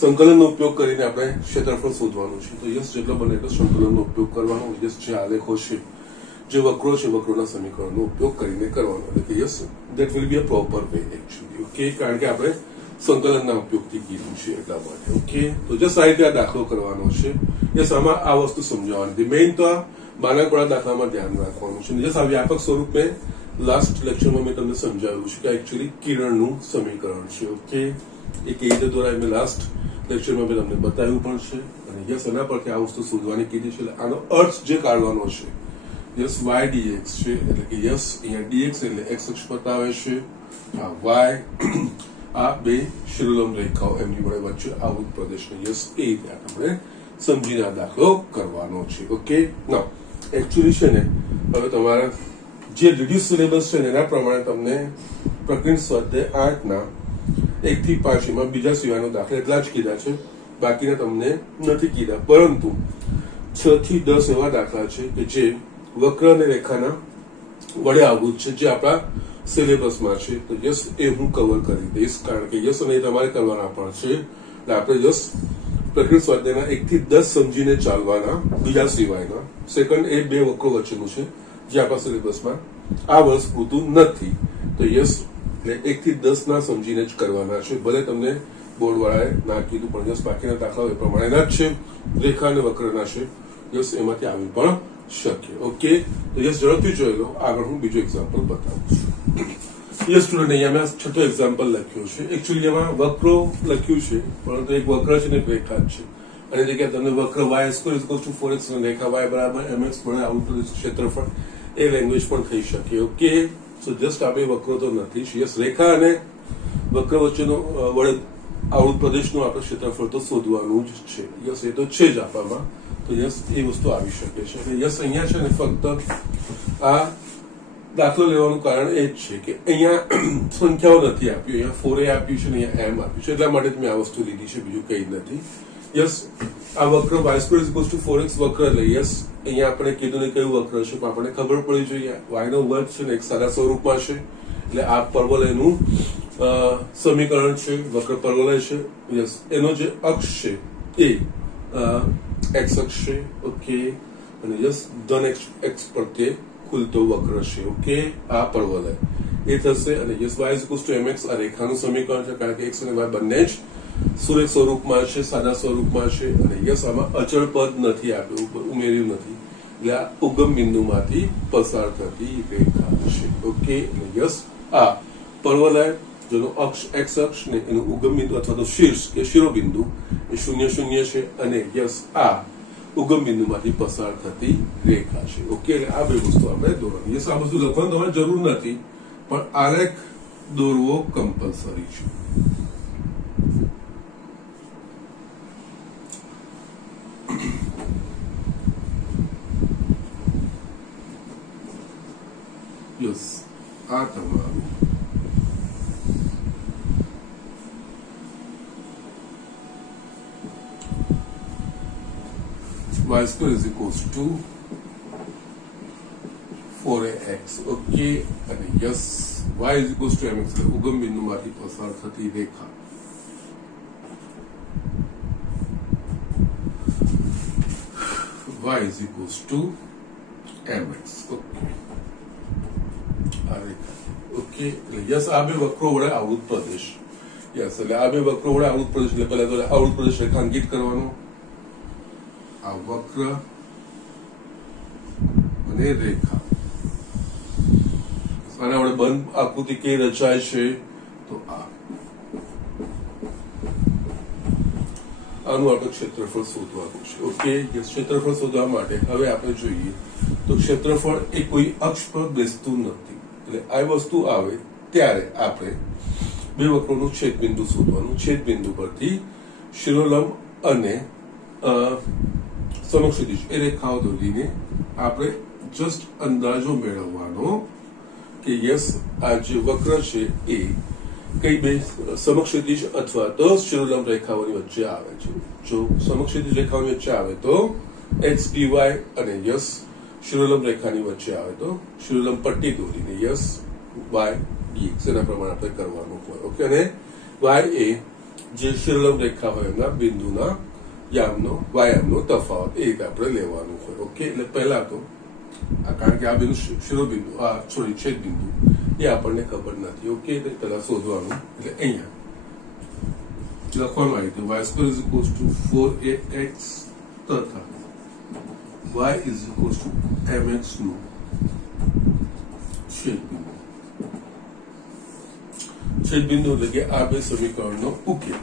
સંકલનનો ઉપયોગ કરીને આપણે ક્ષેત્રફળ શોધવાનું છે. તો યસ જેટલો બને એટલો સંકલનનો ઉપયોગ કરવાનો. યસ જે આલેખો છે, જે વક્રો છે, વક્રોના સમીકરણનો ઉપયોગ કરીને કરવાનો. એટલે કે yes that will be a proper way actually. Okay, કારણ કે આપણે સંકલનના ઉપયોગથી કીધું છે એટલા માટે. ઓકે, તો જસ્ટ આ રીતે આ દાખલો કરવાનો છે. યસ આમાં આ વસ્તુ સમજાવવાની. મેઇન તો આ માનકવાળા દાખલામાં ધ્યાન રાખવાનું છે. જસ્ટ આ વ્યાપક સ્વરૂપ મેં લાસ્ટ લેક્ચરમાં મેં તમને સમજાવ્યું છે કે એકચ્યુઅલી કિરણનું સમીકરણ છે. ઓકે, એ કેવી રીતે દોરાય મેં લાસ્ટ લેક્ચરમાં મેં તમને બતાવ્યું પણ છે. અને યસ એના પરથી આ વસ્તુ શોધવાની કીધી છે. એટલે આનો અર્થ જે કાઢવાનો છે યસ y dx છે. એટલે કે યસ અહીંયા dx એટલે x અક્ષ બતાવે છે, આ y આ બે શિરોલંબ રેખાઓ એમની વચ્ચે આવૃત પ્રદેશને યસ એ રીતે આપણે સમજીને આ દાખલો કરવાનો છે. ઓકે, ના એકચ્યુઅલી છે ને હવે તમારા જે રિડ્યુસ સિલેબસ છે એના પ્રમાણે તમને પ્રકરણ સ્વાધ્યાય 8 1 થી 5 એમાં બીજા સિવાયનો દાખલા એટલા જ કીધા છે, બાકીના તમને નથી કીધા. પરંતુ 6 થી 10 એવા દાખલા છે કે જે વક્ર અને રેખાના વડે આવૃત છે, જે આપણા સિલેબસમાં છે. તો યસ એ હું કવર કરી દઈશ, કારણ કે યસ અને તમારે કરવાના પણ છે. એટલે આપણે યસ પ્રકૃતિ સ્વાધ્યાયના 1 થી 10 સમજીને ચાલવાના, બીજા સિવાયના. સેકન્ડ એ બે વક્રો વચ્ચેનું છે જે આપણા સિલેબસમાં આ વર્ષ પૂરતું નથી. તો યસ એટલે 1 થી 10 ના સમજીને જ કરવાના છે. ભલે તમને બોર્ડ વાળાએ ના કીધું પણ યસ બાકીના દાખલાઓ એ પ્રમાણેના જ છે, રેખા અને વક્રના છે. યસ એમાંથી આવી પણ શક્ય. ઓકે, તો યસ ઝડપથી જોઈ લો. આગળ હું બીજો એક્ઝામ્પલ બતાવું છું. યસ સ્ટુડન્ટ, અહીંયા મેં છઠ્ઠો એક્ઝામ્પલ લખ્યો છે. એકચ્યુઅલી એમાં વક્રો લખ્યું છે, પરંતુ એક વક્ર છે ને એક રેખા જ છે. અને જગ્યાએ તમને વક્ર y² 4x અને રેખા y બરાબર mx મળે આવું ક્ષેત્રફળ, એ લેંગ્વેજ પણ થઈ શકે. ઓકે, સો જસ્ટ આ બે વક્રો તો નથી. યસ રેખા અને વક્ર વચ્ચેનો વડે આવૃત પ્રદેશનું આપણે ક્ષેત્રફળ તો શોધવાનું જ છે. યસ એ તો છે જ આપવામાં. તો યસ એ વસ્તુ આવી શકે છે. અને યસ અહીંયા છે ને ફક્ત આ દાખલો લેવાનું કારણ એ જ છે કે અહીંયા સંખ્યાઓ નથી આપી, અહીંયા 4a આપ્યું છે ને અહીંયા m આપ્યું છે, એટલા માટે મેં આ વસ્તુ લીધી છે, બીજું કઈ નથી. યસ આ વક્ર y² 4x વક્ર એટલે યસ અહીંયા આપણે કીધું ને કયું વક્ર છે પણ આપણને ખબર પડી જોઈએ. y નો વર્ગ છે ને એક સાદા સ્વરૂપમાં છે, એટલે આ પરવલયનું સમીકરણ છે, વક્ર પરવલય છે. યસ એનો જે અક્ષ છે એ x અક્ષ છે. ઓકે, અને યસ ધન x પ્રત્યે ખુલતો વક્ર છે. ઓકે, આ પરવલય એ થશે. અને યસ y mx આ રેખાનું સમીકરણ છે, કારણ કે x અને y બંને જ સુરેખ સ્વરૂપમાં છે, સાદા સ્વરૂપમાં છે. અને યસ આમાં અચળ પદ નથી આપ્યું, ઉમેર્યું નથી, એટલે આ ઉગમ બિંદુમાંથી પસાર થતી રેખા છે. ઓકે, અને યસ આ પરવલય જેનો અક્ષ x અક્ષ ને એનું ઉગમ બિંદુ અથવા તો શીર્ષ કે શિરોબિંદુ એ 0 0 છે. અને યસ આ ઉગમ બિંદુમાંથી પસાર થતી રેખા છે. ઓકે, એટલે આ બે વસ્તુ આપણે દોરવાની. યસ આ વસ્તુ લખવાની તમારે જરૂર નથી, પણ આલેખ દોરવો કમ્પલસરી છે. યસ આ તમારું y² = 4ax. ઓકે, અને યસ y = mx ઉગમ બિંદુમાંથી પસાર થતી રેખા. y = mx. ઓકે, આ રેખા. ઓકે, એટલે યસ આ બે વક્રો વડે આવૃત પ્રદેશ. યસ એટલે આ બે વક્રો વડે આવૃત પ્રદેશ, એટલે પહેલા તો આવૃત પ્રદેશ રેખાંકિત કરવાનો. આ વક્ર અને રેખા, આના વડે બંધ આકૃતિ કે રચાય છે. તો આનું આપણે ક્ષેત્રફળ શોધવાનું છે. ઓકે, ક્ષેત્રફળ શોધવા માટે હવે આપણે જોઈએ તો ક્ષેત્રફળ એ કોઈ અક્ષ પર બેસતું નથી. એટલે આ વસ્તુ આવે ત્યારે આપણે બે વક્રોનું છેદબિંદુ શોધવાનું. છેદબિંદુ પરથી શિરોલંબ અને સમક્ષિતિજ એ રેખાઓ દોરીને આપણે જસ્ટ અંદાજો મેળવવાનો કે યસ આ જે વક્ર છે એ કઈ બે સમક્ષિતિજ અથવા તો શિરોલંબ રેખાઓની વચ્ચે આવે છે. જો સમક્ષિતિજ રેખાઓની વચ્ચે આવે તો x dy અને યસ શિરોલંબ રેખાની વચ્ચે આવે તો શિરોલંબ પટ્ટી દોરીને યસ વાય dx એના પ્રમાણે આપણે કરવાનું હોય. ઓકે, અને વાય એ જે શિરોલંબ રેખા હોય એમના બિંદુના યામનો વાયામનો તફાવત એ રીતે આપણે લેવાનું હોય. ઓકે, એટલે પહેલા તો કારણ કે આ બિંદુ શિરોબિંદુ છેદ બિંદુ એ આપણને ખબર નથી. ઓકે, એટલે પહેલા શોધવાનું. એટલે અહીંયા લખવાનું આવી હતું y square is equals two 4ax તથા y is equals to mx નું છેદબિંદુ એટલે કે આ બે સમીકરણનો ઉકેલ.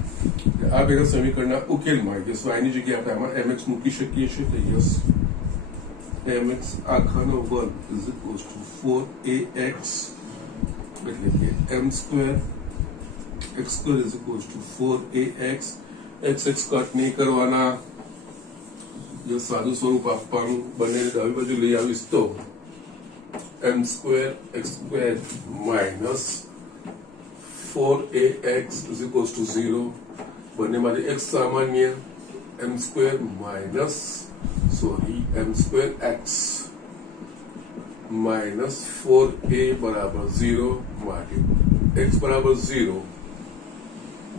આ બે સમીકરણના ઉકેલમાં y ની જગ્યાએ આપણે આમાં mx મૂકી શકીએ છીએ. તો યસ mx આખાનો વર્ગ ઇઝ ઇક્વલ્સ ટુ 4ax એટલે કે m square x square is equals to 4ax. x cut નહીં કરવાના, જો સાદું સ્વરૂપ આપવાનું, બંનેને ડાબી બાજુ લઈ આવીશ તો m square x square minus 4ax is equals to 0. બંનેમાંથી x સામાન્ય, m square minus m square x minus 4a બરાબર 0 માટે x બરાબર 0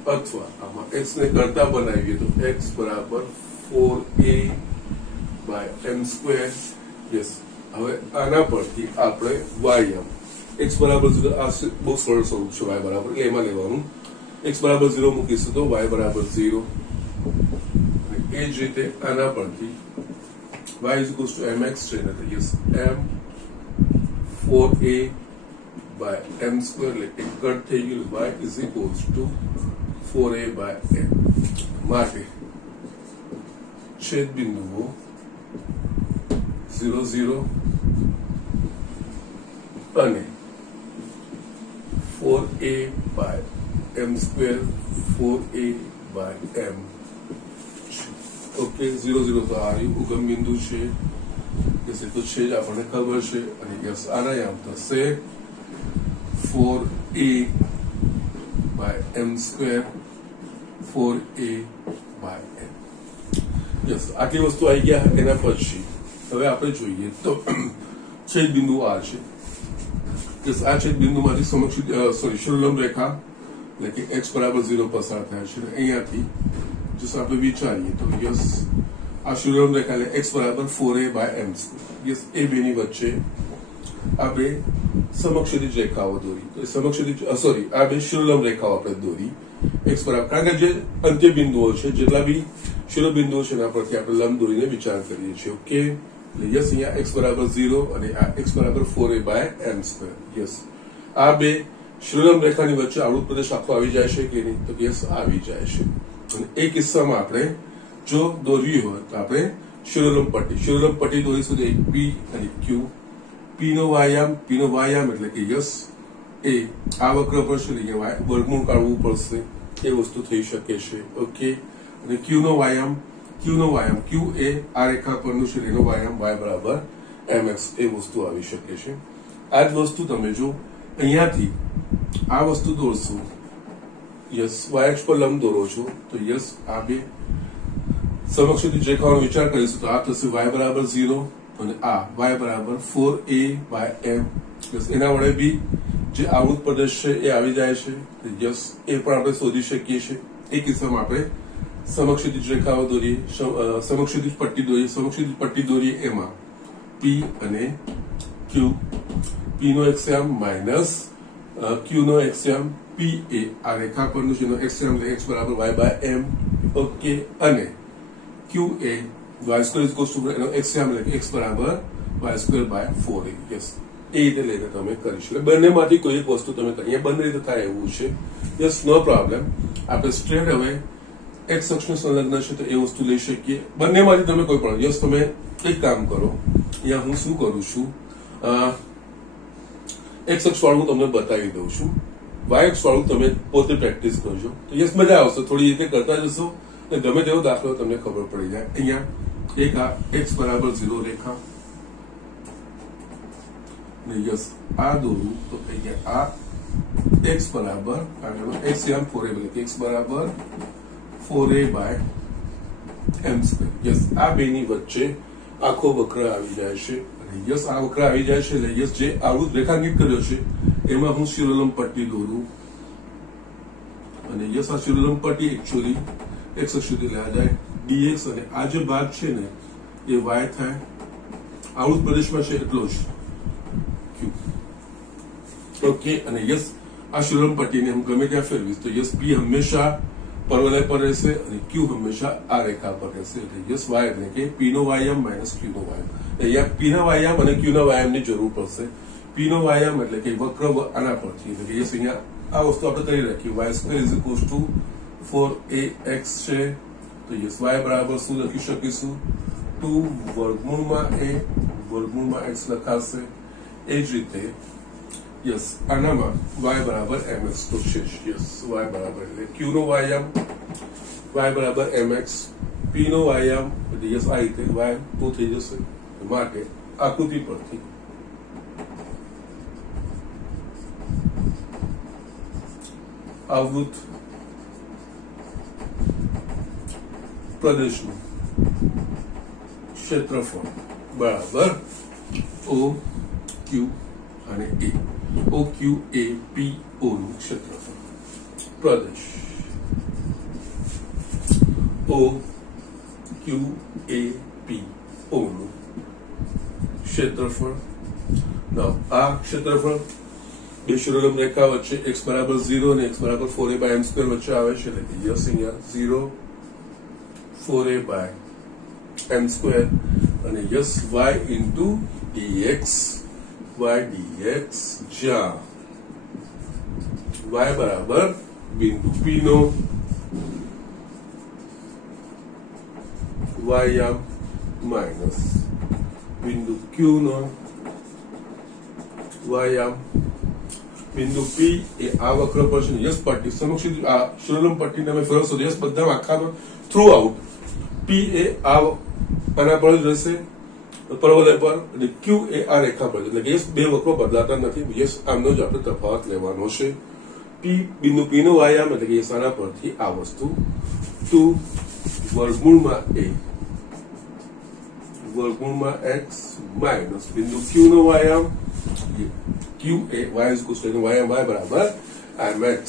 અથવા આમાં x ને કરતા બનાવીએ તો x બરાબર 4a by m square. Yes, હવે આના પરથી આપણે y x બરાબર 0, આ બહુ સરળ સ્વરૂપ છે. y બરાબર એમાં લેવાનું, x બરાબર 0 મૂકીશું તો y બરાબર 0. એ જ રીતે આના પરથી y is equals to mx છે ને, તો yes m 4a by m square એટલે કટ થઈ ગયું. y is equals to 4a by m માટે છેદ બિંદુઓ 0 0 અને 4a by m square 4a by m. Okay, 0 0 તો આ ઉગમ બિંદુ છે, એ તો છે જ આપણને ખબર છે. અને યસ આના યામ થશે 4a by m square 4a by m. Yes, આટલી વસ્તુ આવી ગયા. એના પછી હવે આપણે જોઈએ તો છેદ બિંદુ આ છે. યસ, આ છેદ બિંદુમાંથી શિરોલંબ રેખા એટલે કે x બરાબર 0 પસાર થાય છે. અહીંયાથી જો આપણે વિચારીએ તો યસ આ શિરોલંબ રેખા એટલે x બરાબર 4a by m square. Yes, એ બેની વચ્ચે આ બે સમક્ષિતિજ રેખાઓ દોરી. તો સમક્ષિતિજ આ બે શિરોલંબ રેખાઓ આપણે દોરી x બરાબર, કારણ કે જે અંત્ય બિંદુઓ છે, જેટલા બી શિરોબિંદુઓ છે એના પરથી આપણે લંબ દોરીને વિચાર કરીએ છીએ. ઓકે, યસ, અહીંયા x બરાબર 0 અને આ x બરાબર 4a by m square. Yes, આ બે શિરોલંબ રેખાની વચ્ચે આવૃત પ્રદેશ આખો આવી જાય છે કે નહીં? તો યસ આવી જાય છે. અને એ કિસ્સામાં આપણે જો દોરવી હોય તો આપણે શિરોલંબ પટ્ટી દોરીશું. તો એક p અને q, p નો વ્યાયામ એટલે કે યસ એ આ વક્ર પર છે, અહીંયા વર્ગમૂળ કાઢવું પડશે, એ વસ્તુ થઈ શકે છે. ઓકે, અને q નો વ્યાયામ q એ આ રેખા પરનું છે, એનો વ્યાયામ y બરાબર mx એ વસ્તુ આવી શકે છે. આ જ વસ્તુ તમે જો અહીંયાથી આ વસ્તુ દોરશો, યસ y અક્ષ પર લંબ દોરો છો તો યસ આ બે સમક્ષિતિજ રેખાઓનો વિચાર કરીશું તો આ થશે y બરાબર 0 અને આ y બરાબર 4a by m. યસ, એના વડે બી જે આવૃત પ્રદેશ છે એ આવી જાય છે. યસ, એ પણ આપણે શોધી શકીએ છીએ. એ કિસ્સામાં આપણે સમક્ષિતિજ રેખાઓ દોરીએ, સમક્ષિતિજ પટ્ટી દોરીએ. એમાં p અને q, p નો એક્સયામ માઇનસ q નો એક્સયામ, p એ આ રેખા પરનું છે એનો એક્સયામ એટલે x બરાબર y by m. ઓકે, અને q એ y square is equals to એનો એક્સયામ એટલે કે x બરાબર y square by 4a. Yes, એ રીતે લઈને તમે કરીશું. એટલે બંનેમાંથી કોઈ એક વસ્તુ તમે કરી, અહીંયા બંને રીતે થાય એવું છે. યસ, નો પ્રોબ્લેમ. આપણે સ્ટ્રેટ હવે x અક્ષનું સંલગ્ન છે તો એ વસ્તુ લઈ શકીએ. બંનેમાંથી તમે કોઈ પણ. યસ, તમે એક કામ કરો, અહીંયા હું શું કરું છું, x અક્ષ વાળું તમને બતાવી દઉં છું, y અક્ષ વાળું તમે પોતે પ્રેક્ટિસ કરજો. તો યસ, મજા આવશે. થોડી રીતે કરતા જશો એટલે ગમે તેવો દાખલો તમને ખબર પડી જાય. અહીંયા એક આ x બરાબર 0 રેખા, યસ આ દોરું તો અહીંયા આ x બરાબર x યામ 4a એટલે કે x બરાબર 4a by m square. Yes, આ બેની વચ્ચે આખો વક્ર આવી જાય છે. યસ આ વક્ર આવી જાય છે એટલે યસ જે આવૃત રેખાંકિત કર્યો છે એમાં હું શિરોલંબ પટ્ટી દોરું અને યસ આ શિરોલંબ પટ્ટી એકચ્યુઅલી x અક્ષ સુધી લેવા જાય dx અને આ જે ભાગ છે ને એ y થાય આવૃત પ્રદેશમાં છે એટલો જ q ઓકે અને યસ આ શિરોલંબ પટ્ટીને હું ગમે ત્યાં ફેરવીશ તો યસ p હંમેશા પરવલય પર રહેશે અને q હંમેશા આ રેખા પર રહેશે એટલે યસ y એટલે કે p નો વાયામ માઇનસ q નો વાયામ અહીંયા p ના વાયામ અને q ના વાયામની જરૂર પડશે p નો વાયામ એટલે કે વક્ર આના પરથી એટલે કે યસ અહીંયા આ વસ્તુ આપણે કરી રાખીએ y² = 4ax છે તો યસ y બરાબર શું લખી શકીશું 2 વર્ગમૂળમાં a વર્ગમૂળમાં x લખાશે એ જ રીતે યસ આનામાં y બરાબર mx તો છે યસ y બરાબર એટલે q નો વાયામ y બરાબર mx p નો વાયામ એટલે યસ આ રીતે y તો થઈ જશે માટે આકૃતિ પરથી આવૃત પ્રદેશનું ક્ષેત્રફળ બરાબર o q અને a o q a p o નું ક્ષેત્રફળ પ્રદેશ o q a p o નું ક્ષેત્રફળ આ ક્ષેત્રફળ બે શિરોલંબ રેખા વચ્ચે x બરાબર 0 અને x બરાબર 4a/m² વચ્ચે આવે છે એટલે યસ અહીંયા 0 4a/m² અને yes y into dx y dx જ્યાં y બરાબર બિંદુ p નો વાયામ માઇનસ બિંદુ q નો વાયામ બિંદુ p એ આ વક્ર પર છે યસ પટ્ટી સમક્ષ આ શિરોલંબ પટ્ટીને અમે ફેરવશો યસ બધા આખામાં થ્રુ આઉટ p એ આના પર જ રહેશે પરવલય પર અને q એ આ રેખા પર એટલે કે યસ બે વક્રો બદલાતા નથી યસ આમનો જ આપણે તફાવત લેવાનો છે p બિંદુ p નો વાયામ એટલે કે યસ આના પરથી આ વસ્તુ 2 વર્ગમૂળમાં a વર્ગમૂળમાં x માઇનસ બિંદુ q નો વાયામ q એ y is equal to y બરાબર mx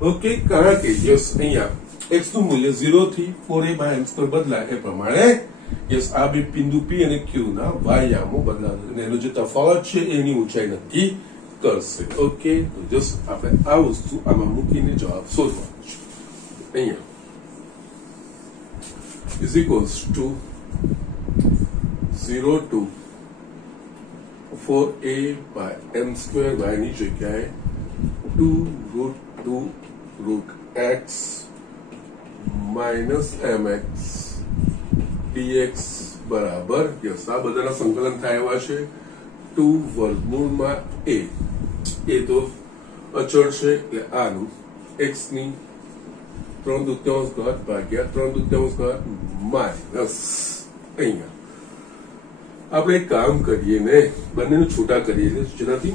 ઓકે કારણ કે યસ અહીંયા x નું મૂલ્ય 0 થી 4a/m² બદલાય એ પ્રમાણે યસ આ બે બિંદુ p અને q ના વાયામો બદલાશે અને એનો જે તફાવત છે એની ઊંચાઈ નક્કી કરશે ઓકે તો જસ્ટ આપણે આ વસ્તુ આમાં મૂકીને જવાબ શોધવાનો છે અહીંયા is equals to 0 to 4a/m² y ની જગ્યાએ 2√2√x minus mx dx બરાબર યસ આ બધાના સંકલન થાય એવા છે 2 વર્ગમૂળમાં a એ તો અચળ છે એટલે આનું x ની 3/2 ભાગ્યા 3/2 માઇનસ અહીંયા આપણે એક કામ કરીએ ને બંનેને છૂટા કરીએ જેનાથી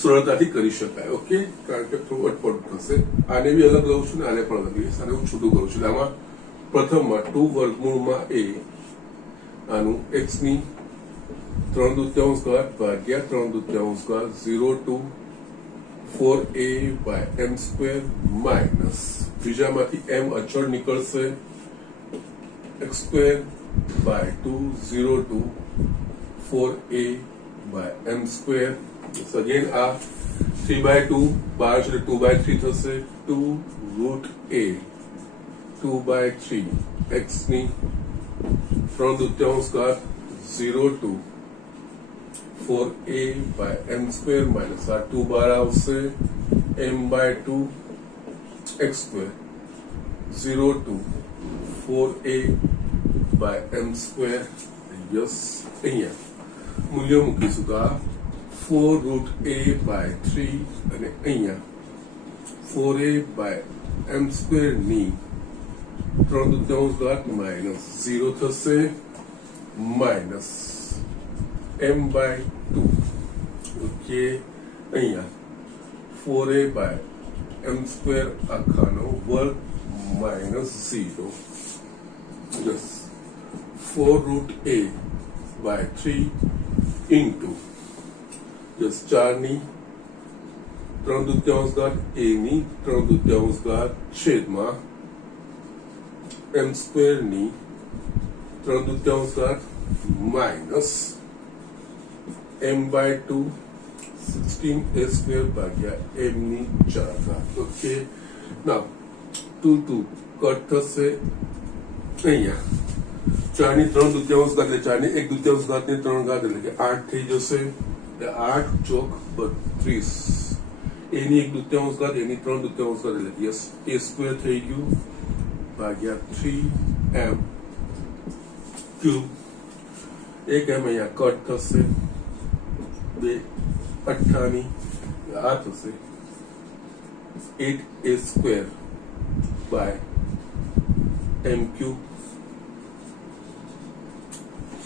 સરળતાથી કરી શકાય ઓકે કારણ કે થોડું અટપટ થશે આને બી અલગ લઉં છું ને આને પણ અલગ લઈશ આને હું છૂટું કરું છું આમાં પ્રથમમાં 2 વર્ગમૂળમાં a આનું x ની 3/2 ભાગ્યા 3/2 0 to 4a/m² માઇનસ બીજામાંથી m અચળ નીકળશે x²/2 0 to 4a/m². Again આ 3/2 બહાર એટલે 2/3 થશે 2√a 2/3 x ની 3/2 0 to 4a/m² માઇનસ આ 2 બહાર આવશે m/2 x² 0 to 4a/m². Yes અહીંયા મૂલ્ય મૂકીશું તો આ 4√a/3 અને અહીંયા 4a/m² ની 3/2 માઇનસ 0 થશે માઇનસ m/2 ઓકે અહીંયા 4a/m² આખાનો વર્ગ minus 0 yes 4√a by 3 into just 4 ની 3/2 ઘાત a ની 3/2 ઘાત છેદમાં m સ્ક્વેર ની 3/2 ઘાત minus m by 2 16 a square ભાગ્યા m ની 4 ઘાત. ઓકે, નાઉ 2 કટ થશે અહીંયા 4 ની 3/2 ઘાત એટલે 4 ની 1/2 ઘાત ની 3 ઘાત એટલે કે 8 થઈ જશે. એટલે 8 ચોક 32 a ની 1/2 ઘાત a ની 3/2 ઘાત એટલે યસ a સ્ક્વેર થઈ ગયું ભાગ્યા 3m ક્યુબ. એક m અહીંયા કટ થશે 2 28 આ થશે 8a square by m cube.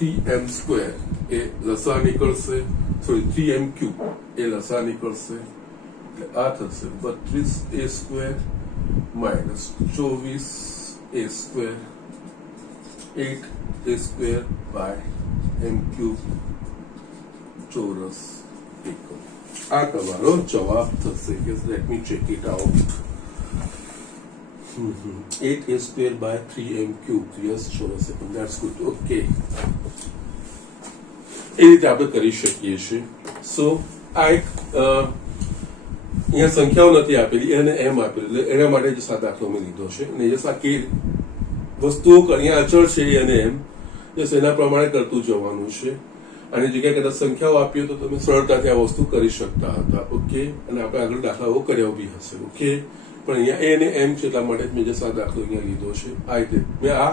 3m square એ લસા નીકળશે, સોરી 3m ક્યુબ એ લસા નીકળશે એટલે આ થશે 32a square minus 24a square 8a square by m cube ચોરસ એકમ. આ તમારો જવાબ થશે. Let me check it out. 8a square by 3m cube. Yes, ચોરસ એકમ. That's good. Okay. એ રીતે આપણે કરી શકીએ છીએ. સો આ એક અહીંયા સંખ્યાઓ નથી આપેલી અને એમ આપેલું એટલે એના માટે જ આ દાખલો મેં લીધો છે. અને જસ આ કે વસ્તુઓ અહીંયા અચળ છે અને એમ જસ એના પ્રમાણે કરતું જવાનું છે. આની જગ્યાએ કદાચ સંખ્યાઓ આપીએ તો તમે સરળતાથી આ વસ્તુ કરી શકતા હતા. ઓકે, અને આપણે આગળ દાખલાઓ કર્યા બી હશે. ઓકે, પણ અહીંયા એ અને એમ છે એટલા માટે મેં જે આ દાખલો અહીંયા લીધો છે. આ રીતે મેં આ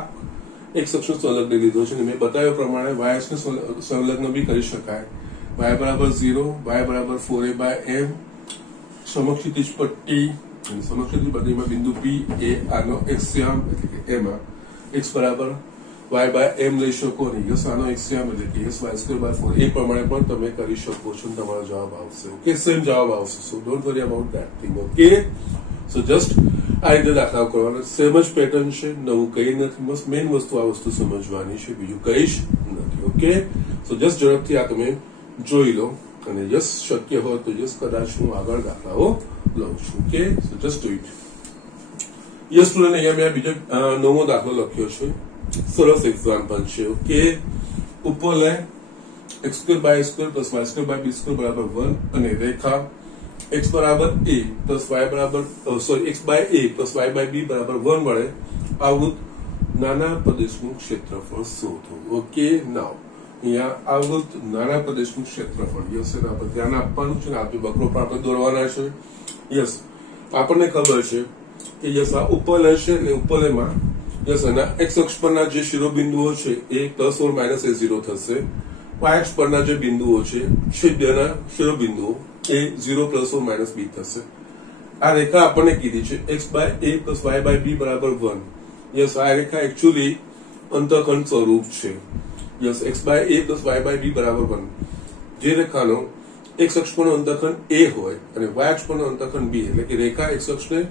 એક સક્ષમ સંલગ્ન લીધો છે અને મેં બતાવ્યા પ્રમાણે વાયસને સંલગ્ન બી કરી શકાય. y બરાબર 0, y બરાબર 4a બાય m, સમક્ષિતિજ પટ્ટી અને સમક્ષિતિજ પટ્ટીમાં બિંદુ p એ આનો એક્સિયમ એટલે કે એમાં x બરાબર y બાય m લઈ શકો અને યસ આનો એક્સિયમ એટલે કે યસ y સ્ક્વેર બાય 4 એ પ્રમાણે પણ તમે કરી શકો છો. તમારો જવાબ આવશે. ઓકે, સેમ જવાબ આવશે. સો don't worry about that thing. Okay, so just આ રીતે દાખલાઓ કરવાના. સેમ જ પેટર્ન છે, નવું કઈ નથી. બસ મેઇન વસ્તુ આ વસ્તુ સમજવાની છે, બીજું કઈ જ નથી. ઓકે, સો જસ્ટ ઝડપથી આ તમે જોઈ લો અને જસ્ટ શક્ય હોય તો જસ્ટ કદાચ હું આગળ દાખલાઓ લઉં છું. Okay, so just do it. Yes student, અહીંયા મેં બીજો 9મો દાખલો લખ્યો છે. સરસ એક્ઝામ્પલ છે. ઓકે, ઉપર લે x square by square plus y square by b square બરાબર 1 અને રેખા x બરાબર a પ્લસ y બરાબર sorry x by a plus y by b બરાબર 1 વડે આવૃત નાના પ્રદેશનું ક્ષેત્રફળ શોધો. ઓકે, નાઉ અહીંયા આવૃત નાના પ્રદેશનું ક્ષેત્રફળ યસ એના પર ધ્યાન આપવાનું છે ને આપણે વક્રો પણ આપણે દોરવાના છે. યસ, આપણને ખબર છે કે યસ આ ઉપવલય છે એટલે ઉપવલયમાં યસ એના x અક્ષ પરના જે શિરોબિંદુઓ છે એ પ્લસ ઓર માઇનસ a0 થશે. y અક્ષ પરના જે બિંદુઓ છે છેદના શિરોબિંદુઓ એ 0 પ્લસ ઓર માઇનસ b થશે. આ રેખા આપણને કીધી છે x by a plus y by b બરાબર 1. યસ, આ રેખા એકચ્યુઅલી અંતઃખંડ સ્વરૂપ છે. Yes, x by a plus y by b બરાબર 1 જે રેખાનો x અક્ષ પરનો અંતઃખંડ a હોય અને y અક્ષ પરનો અંતઃખંડ b એટલે કે રેખા x અક્ષને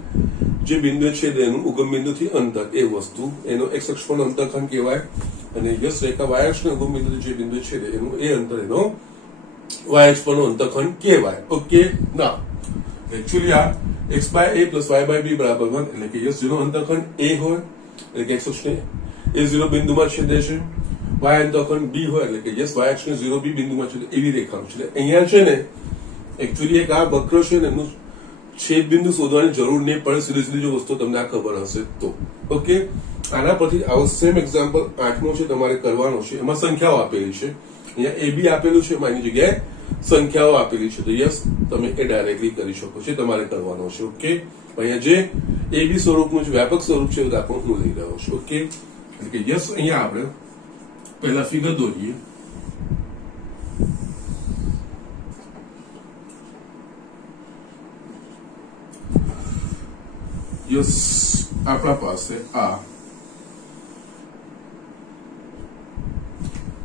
જે બિંદુ છે એનું ઉગમ બિંદુથી અંતર એ વસ્તુ એનો x અક્ષ પરનો અંતઃખંડ કહેવાય અને યસ રેખા y અક્ષના ઉગમ બિંદુથી જે બિંદુ છે એનું એ અંતર એનો y અક્ષ પરનો અંતઃખંડ કહેવાય. ઓકે, ના એકચ્યુઅલી આ x by a plus y by b બરાબર 1 એટલે કે યસ જેનો અંતઃખંડ a હોય એટલે કે x અક્ષને a0 બિંદુમાં છેદે છે, y અંતઃખંડ b હોય એટલે કે યસ y અક્ષને 0b બિંદુમાં છેદે એવી રેખાનું છે. અહીંયા છે ને એકચ્યુઅલી એક આ વક્ર છે ને એનું છેદ બિંદુ શોધવાની જરૂર નહીં પડે. સીધી સીધી જો વસ્તુ તમને આ ખબર હશે તો. ઓકે, આના પરથી આવો સેમ એક્ઝામ્પલ 8મો છે તમારે કરવાનો છે. એમાં સંખ્યાઓ આપેલી છે. અહીંયા a b આપેલું છે, એમાં એની જગ્યાએ સંખ્યાઓ આપેલી છે. તો યસ તમે એ ડાયરેક્ટલી કરી શકો છો, તમારે કરવાનો છે. ઓકે, અહીંયા જે a b સ્વરૂપનું છે વ્યાપક સ્વરૂપ છે એ દાખલો હું લઈ રહ્યો છું. ઓકે, એટલે કે યસ અહીંયા આપણે પહેલા ફિગર દોરીએ. યસ, આપણા પાસે આ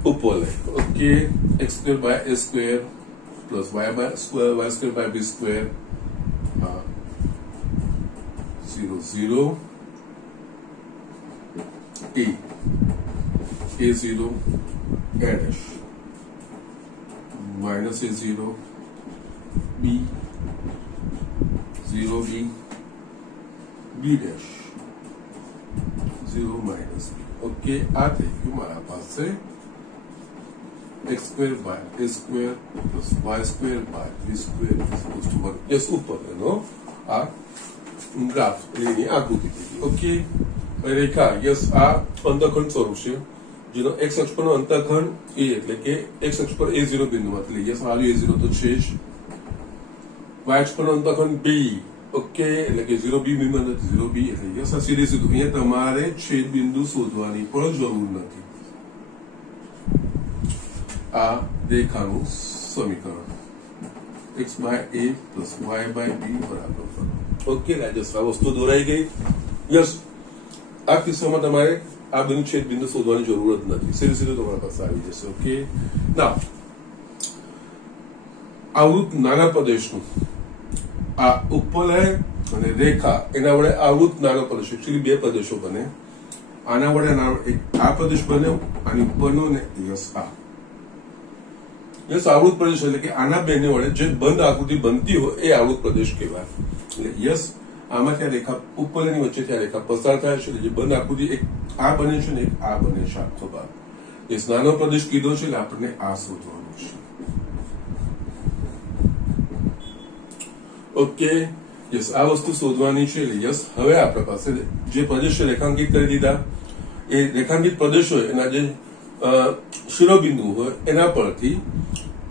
ઉપવલય. Okay, x square by a square plus y square by b square 0 0 a a0 a' minus A 0 B 0 B B dash 0 minus B okay आ થઈ ગયું મારા પાસે x square by a square plus y square by b square equals to 1 yes ઉપર એનો આ graph એની આકૃતિ થઈ ઓકે રેખા યસ આ અંતઃખંડ સ્વરૂપ છે જેનો x અક્ષ પરનો અંતઃખંડ a એટલે કે x અક્ષ પર a0 બિંદુમાંથી યસ આ a0 તો છે જ y અક્ષ પરનો અંતઃખંડ b ઓકે એટલે કે 0 બી બિંદુ નથી 0 બી એટલે યસ આ સીધે સીધું અહીંયા તમારે છેદ બિંદુ શોધવાની પણ જરૂર નથી આ રેખાનું સમીકરણ x by a plus y by b બરાબર ઓકે યસ આ વસ્તુ દોરાઈ ગઈ યસ આ કિસ્સામાં તમારે આ બિંદુ છેદ બિંદુ શોધવાની જરૂર જ નથી સીધું સીધું તમારા પાસે આવી જશે ઓકે ના આવૃત નાના પ્રદેશનું આ ઉપવલય અને રેખા એના વડે આવૃત નાનો પ્રદેશ એકચ્યુઅલી બે પ્રદેશો બને આના વડે એક આ પ્રદેશ બન્યો આની ઉપરનો ને યસ આ યસ આવૃત પ્રદેશ એટલે કે આના બેને વડે જે બંધ આકૃતિ બનતી હોય એ આવૃત પ્રદેશ કહેવાય એટલે યસ આમાં ત્યાં રેખા ઉપવલયની વચ્ચે ત્યાં રેખા પસાર થાય છે જે બંધ આકૃતિ એક આ બને છે ને એક આ બને છે આખો ભાગ યસ નાનો પ્રદેશ કીધો છે એટલે આપણને આ શોધવાનું છે ઓકે યસ આ વસ્તુ શોધવાની છે એટલે યસ હવે આપણા પાસે જે પ્રદેશો રેખાંકિત કરી દીધા એ રેખાંકિત પ્રદેશો એના જે શિરોબિંદુ હોય એના પરથી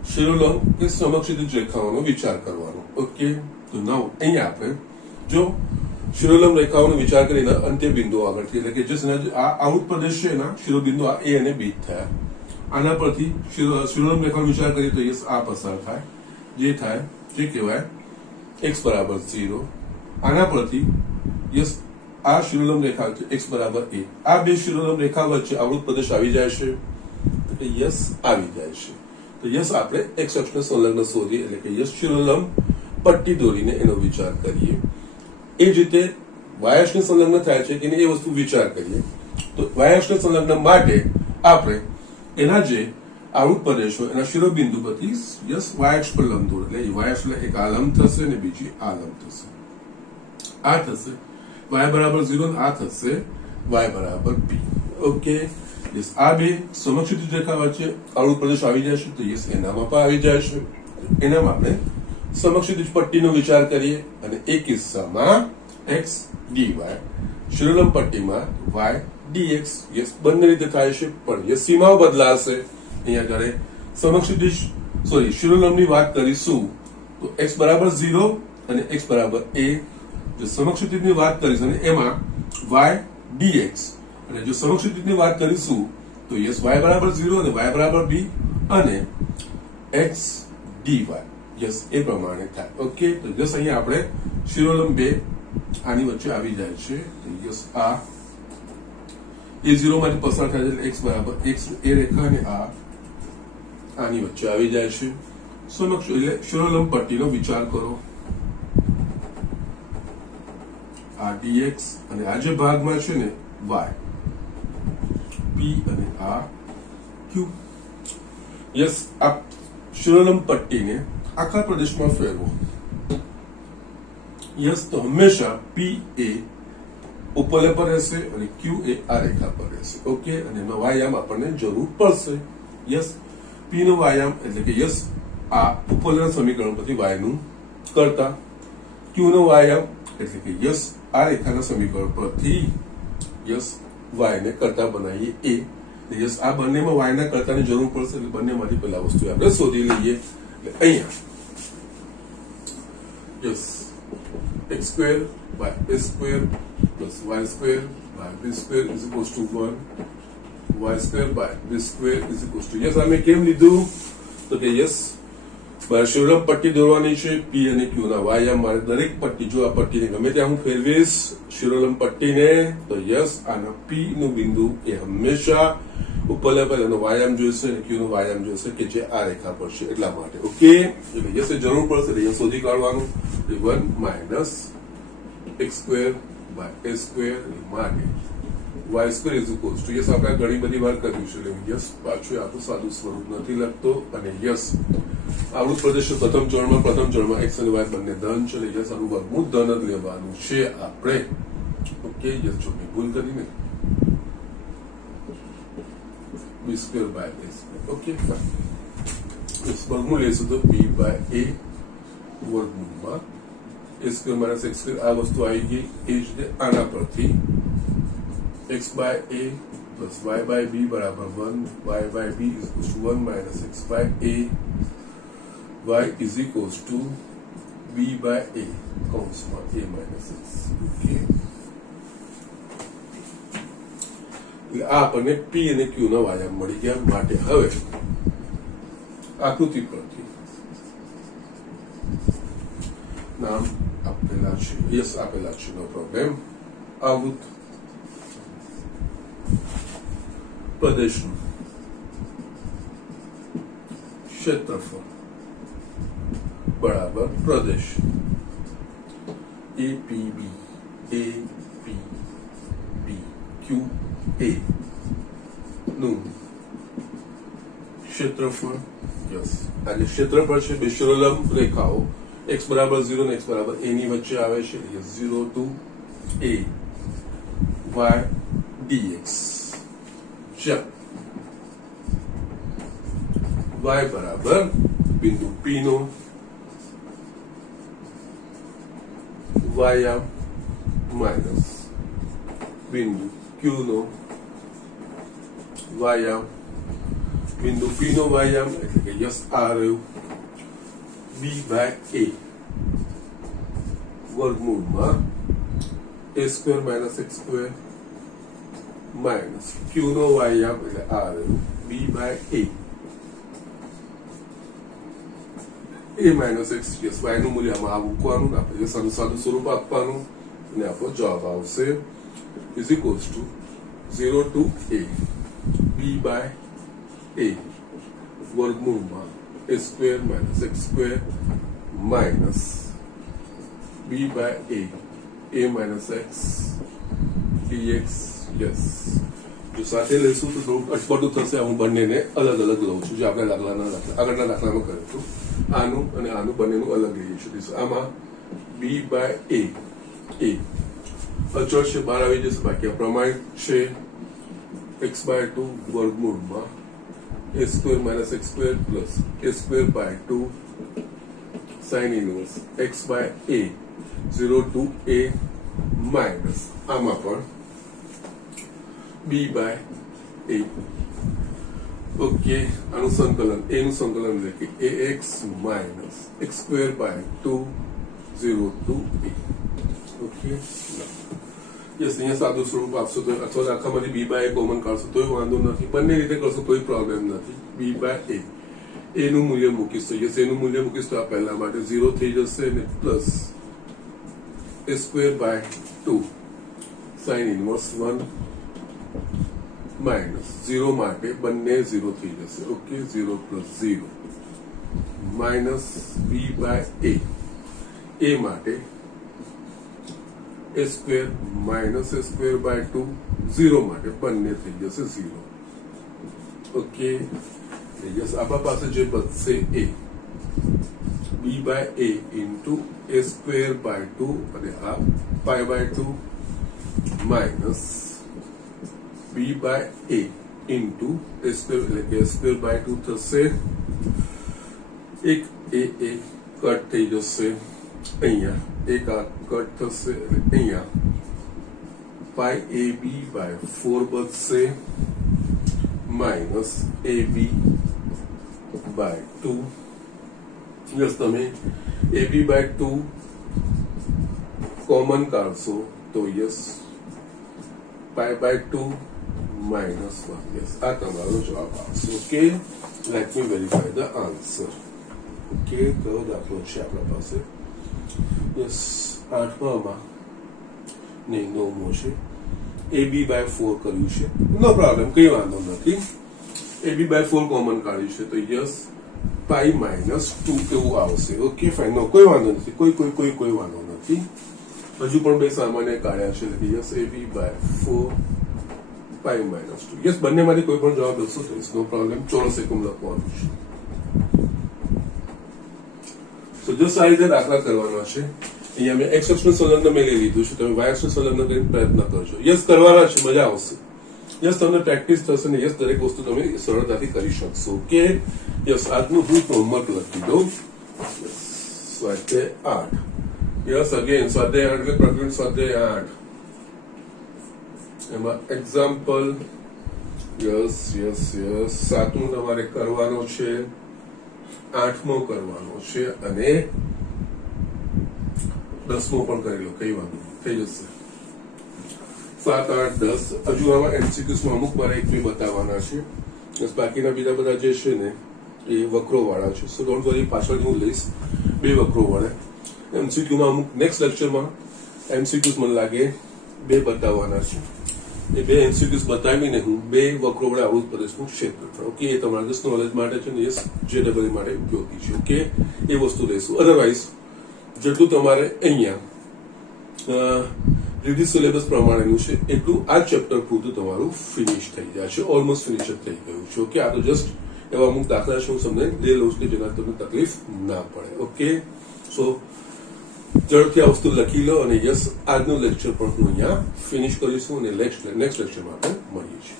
શિરોલંબ કે સમક્ષિતિજ રેખાઓનો વિચાર કરવાનો ઓકે તો નાઉ અહીંયા આપણે જો શિરોલંબ રેખાઓનો વિચાર કરીને અંત્ય બિંદુઓ આગળથી એટલે કે જે આ આવૃત પ્રદેશ છે એના શિરોબિંદુ આ એ અને બી થયા આના પરથી શિરોલંબ રેખાનો વિચાર કરીએ તો યસ આ પસાર થાય જે થાય જે કહેવાય x બરાબર 0 આના પરથી યસ આ શિરોલંબ રેખા છે x બરાબર a આ બે શિરોલંબ રેખા વચ્ચે આવૃત પ્રદેશ આવી જાય છે એટલે યસ આવી જાય છે તો યસ આપણે x અક્ષને સંલગ્ન શોધીએ એટલે કે યસ શિરોલંબ પટ્ટી દોરીને એનો વિચાર કરીએ એ જ રીતે y અક્ષને સંલગ્ન થાય છે કે એ વસ્તુ વિચાર કરીએ તો y અક્ષને સંલગ્ન માટે આપણે એના જે આવૃત પ્રદેશો એના શિરોબિંદુ પરથી યસ y અક્ષ પર લંબ દોર એટલે y અક્ષ એક આ લંબ થશે અને બીજી આ લંબ થશે આ થશે y બરાબર 0 આ થશે y બરાબર b ઓકે યસ આ બે સમક્ષિતિજ રેખા વચ્ચે આવૃત પ્રદેશ આવી જશે તો યસ એનામાં પણ આવી જાય છે એનામાં આપણે સમક્ષિતિજ પટ્ટીનો વિચાર કરીએ અને એ કિસ્સામાં x dy શિરોલંબ પટ્ટીમાં y dx યસ બંને રીતે થાય છે પણ યસ સીમાઓ બદલાશે અહીંયા આગળ સમક્ષિતિજ શિરોલંબની વાત કરીશું તો x બરાબર 0 અને x બરાબર a જો સમક્ષિતિજની વાત કરીશું અને એમાં y dx અને જો સમક્ષિતિજની વાત કરીશું તો યસ y બરાબર 0 અને y બરાબર b અને x dy યસ એ પ્રમાણે થાય ઓકે તો જસ અહીંયા આપણે શિરોલંબ બે આની વચ્ચે આવી જાય છે યસ આ a0 માંથી પસાર થાય છે x બરાબર x એ રેખા અને આ આની વચ્ચે આવી જાય છે સમક્ષ એટલે શિરોલંબ પટ્ટીનો વિચાર કરો આ dx અને આ જે ભાગમાં છે ને y p અને આ q યસ આ શિરોલંબ પટ્ટીને આખા પ્રદેશમાં ફેરવો યસ તો હંમેશા p એ ઉપવલય પર રહેશે અને q એ આ રેખા પર રહેશે ઓકે અને એનો વ્યાયામ આપણને જરૂર પડશે યસ p નો વ્યાયામ એટલે કે યસ આ ઉપવલયના સમીકરણ પરથી y નું કરતા q નો વ્યાયામ એટલે કે યસ આ રેખાના સમીકરણ પરથી યસ y ને કરતા બનાવીએ a યસ આ બંનેમાં y ના કરતાની જરૂર પડશે એટલે બંનેમાંથી પહેલા વસ્તુ આપણે શોધી લઈએ એટલે અહીંયા yes x square by a square plus y square by b square is equals to 1 y square by b square is equals to yes અમે કેમ લીધું તો કે યસ શિરોલંબ પટ્ટી દોરવાની છે p અને q ના વ્યાયામ મારે દરેક પટ્ટી જો આ પટ્ટીને ગમે ત્યાં હું ફેરવીશ શિરોલંબ પટ્ટીને તો યસ આના p નું બિંદુ એ હંમેશા ઉપવલય પર એનો વ્યાયામ જોઈશે અને q નો વ્યાયામ જોઈશે કે જે આ રેખા પર છે એટલા માટે ઓકે એટલે યસ એ જરૂર પડશે એટલે શોધી કાઢવાનું 1 minus x square by a square માટે y square is equal to yes આપણે ઘણી બધી વાર કર્યું છે એટલે યસ પાછું આપણું સાદું સ્વરૂપ નથી લખતો અને યસ આવૃત પ્રદેશ પ્રથમ ચરણમાં એક્સ અને વાય બંને ધન છે એટલે યસ આનું વર્ગમૂળ ધન જ લેવાનું છે આપણે ઓકે યસ જો મેં ભૂલ કરીને B square by A square okay fine વર્ગમૂળ લેશું તો બી બાય એ વર્ગમૂળમાં A square minus X square આ વસ્તુ આવી ગઈ એ જ રીતે આના પરથી x by a plus y by b बराबर 1 y by b is equals to 1 minus x by a y is equals to b by a કૌંસમાં a minus x ઓકે એટલે આ આપણને p અને q ના વાયામ મળી ગયા માટે હવે આકૃતિ પરથી નામ આપેલા છે યસ આપેલા છે નો પ્રોબ્લેમ આવૃત પ્રદેશનું ક્ષેત્રફળ બરાબર પ્રદેશ APB APB QA નું ક્ષેત્રફળ યસ આ જે ક્ષેત્રફળ છે બે શિરોલંબ રેખાઓ x બરાબર 0 અને x બરાબર a ની વચ્ચે આવે છે 0 to a y dx y बराबर बिंदु P नो वायाम माइनस बिंदु Q नो वायाम बिंदु P नो वायाम એટલે કે યસ આ રહ્યું B by A વર્ગમૂળમાં a square minus x square minus q નો વાયામ એટલે આ રહ્યું b by a minus x yes y નું મૂલ્ય આમાં આ મૂકવાનું આપણે સાદું સ્વરૂપ આપવાનું અને આપણો જવાબ આવશે is equals to 0 to a b by a વર્ગમૂળમાં a square minus x square minus b by a minus x dx yes જો સાથે લઈશું તો થોડું અટપટું થશે હું બંનેને અલગ અલગ લઉં છું જે આપણે આગળના દાખલામાં કર્યું હતું આનું અને આનું બંનેનું અલગ લઈએ છીએ આમાં b બાય a અચળ છે બહાર આવી જશે બાકી આ પ્રમાણિત છે x બાય 2 વર્ગમૂળમાં a square minus x square plus a square by 2 sine inverse x by a 0 to a minus આમાં પણ b by a ओके આનું સંકલન a નું સંકલન એટલે કે ax minus x square by 2 0 to a okay yes અહીંયા સાદું સ્વરૂપ આપશો તો અથવા આખામાંથી b by a કોમન કાઢશો તોય વાંધો નથી બંને રીતે કરશો કોઈ પ્રોબ્લેમ નથી b by a a નું મૂલ્ય મૂકીશ તો યસ a નું મૂલ્ય મૂકીશ તો આ પહેલા માટે 0 થઈ જશે અને plus a square by 2 sin inverse 1 minus 0 માટે બંને 0 થઈ જશે okay 0 plus 0 minus b by a માટે a square minus a square by 2 0 માટે બંને થઈ જશે 0 ઓકે યસ આપણા પાસે જે બચશે a b by a into a square by 2 અને આ pi by 2 minus b by a into a square એટલે કે square by 2 થશે એક a કટ થઈ જશે અહીંયા એક આ કટ થશે એટલે અહીંયા પાઈ ab by 4 બચશે માઇનસ ab by 2 યસ તમે ab by 2 કોમન કાઢશો તો yes pi by 2 minus 1 yes આ તમારો જવાબ આવશે okay let me verify the answer okay કયો દાખલો છે આપણા પાસે યસ 8માં નહીં 9મો છે ab by 4 કર્યું છે નો પ્રોબ્લેમ કઈ વાંધો નથી ab by 4 કોમન કાઢ્યું છે તો યસ પાઈ માઇનસ 2 એવું આવશે ઓકે ફાઇન નો કોઈ વાંધો નથી કોઈ વાંધો નથી હજુ પણ બે સામાન્ય કાઢ્યા છે yes ab by 4 pi -2. Yes, બંનેમાંથી કોઈ પણ જવાબ લખશો તો નો પ્રોબ્લેમ. ચોરસ એકમ લખવાનું છે. તો જસ્ટ આ રીતે દાખલા કરવાના છે. અહીંયા મેં એક્સ અક્ષનું સંલગ્ન મેં લઈ લીધું છે, તમે વાય અક્ષનું સંલગ્ન કરીને પ્રયત્ન કરજો. યસ, કરવાના છે, મજા આવશે. યસ, તમને પ્રેક્ટિસ થશે ને યસ, દરેક વસ્તુ તમે સરળતાથી કરી શકશો. ઓકે, યસ, આજનું હું હોમવર્ક લખી દઉં. સ્વાધ્યાય 8. યસ, અગેન સ્વાધ્યાય 8 એટલે પ્રકરણ સ્વાધ્યાય 8. એમાં એક્ઝામ્પલ યસ યસ યસ 7મું તમારે કરવાનો છે, 8મો કરવાનો છે અને 10મો પણ કરી લો, કઈ વાંધો થઈ જશે. 7, 8, 10. હજુ આમાં એમસીક્યુઝમાં અમુક મારે એક બે બતાવવાના છે. બાકીના બીજા બધા જે છે ને એ વક્રો વાળા છે. સો ડોન્ટ વરી, પાછળ હું લઈશ 2 વક્રો વાળા. એમસીક્યુમાં અમુક નેક્સ્ટ લેક્ચરમાં એમસીક્યુઝ મને લાગે 2 બતાવવાના છે. એ 2 એમસીક્યુઝ બતાવીને હું 2 વક્રો વડે આવૃત પ્રદેશનું ક્ષેત્રફળ, ઓકે, એ તમારા જસ્ટ નોલેજ માટે છે ને, જે માટે ઉપયોગી છે. ઓકે, એ વસ્તુ લઈશું. અધરવાઇઝ જેટલું તમારે અહીંયા રીડિંગ સિલેબસ પ્રમાણેનું છે એટલું આ ચેપ્ટર પૂરતું તમારું ફિનિશ થઈ જાય છે, ઓલમોસ્ટ ફિનિશ જ થઈ ગયું છે. ઓકે, આ તો જસ્ટ એવા અમુક દાખલા છે હું તમને લઈ લઉં છું કે જેના તમને તકલીફ ના પડે. ઓકે, સો ઝડપથી આ વસ્તુ લખી લો અને યસ, આજનું લેક્ચર પણ હું અહીંયા ફિનિશ કરીશું અને નેક્સ્ટ લેક્ચરમાં આપણે મળીએ છીએ.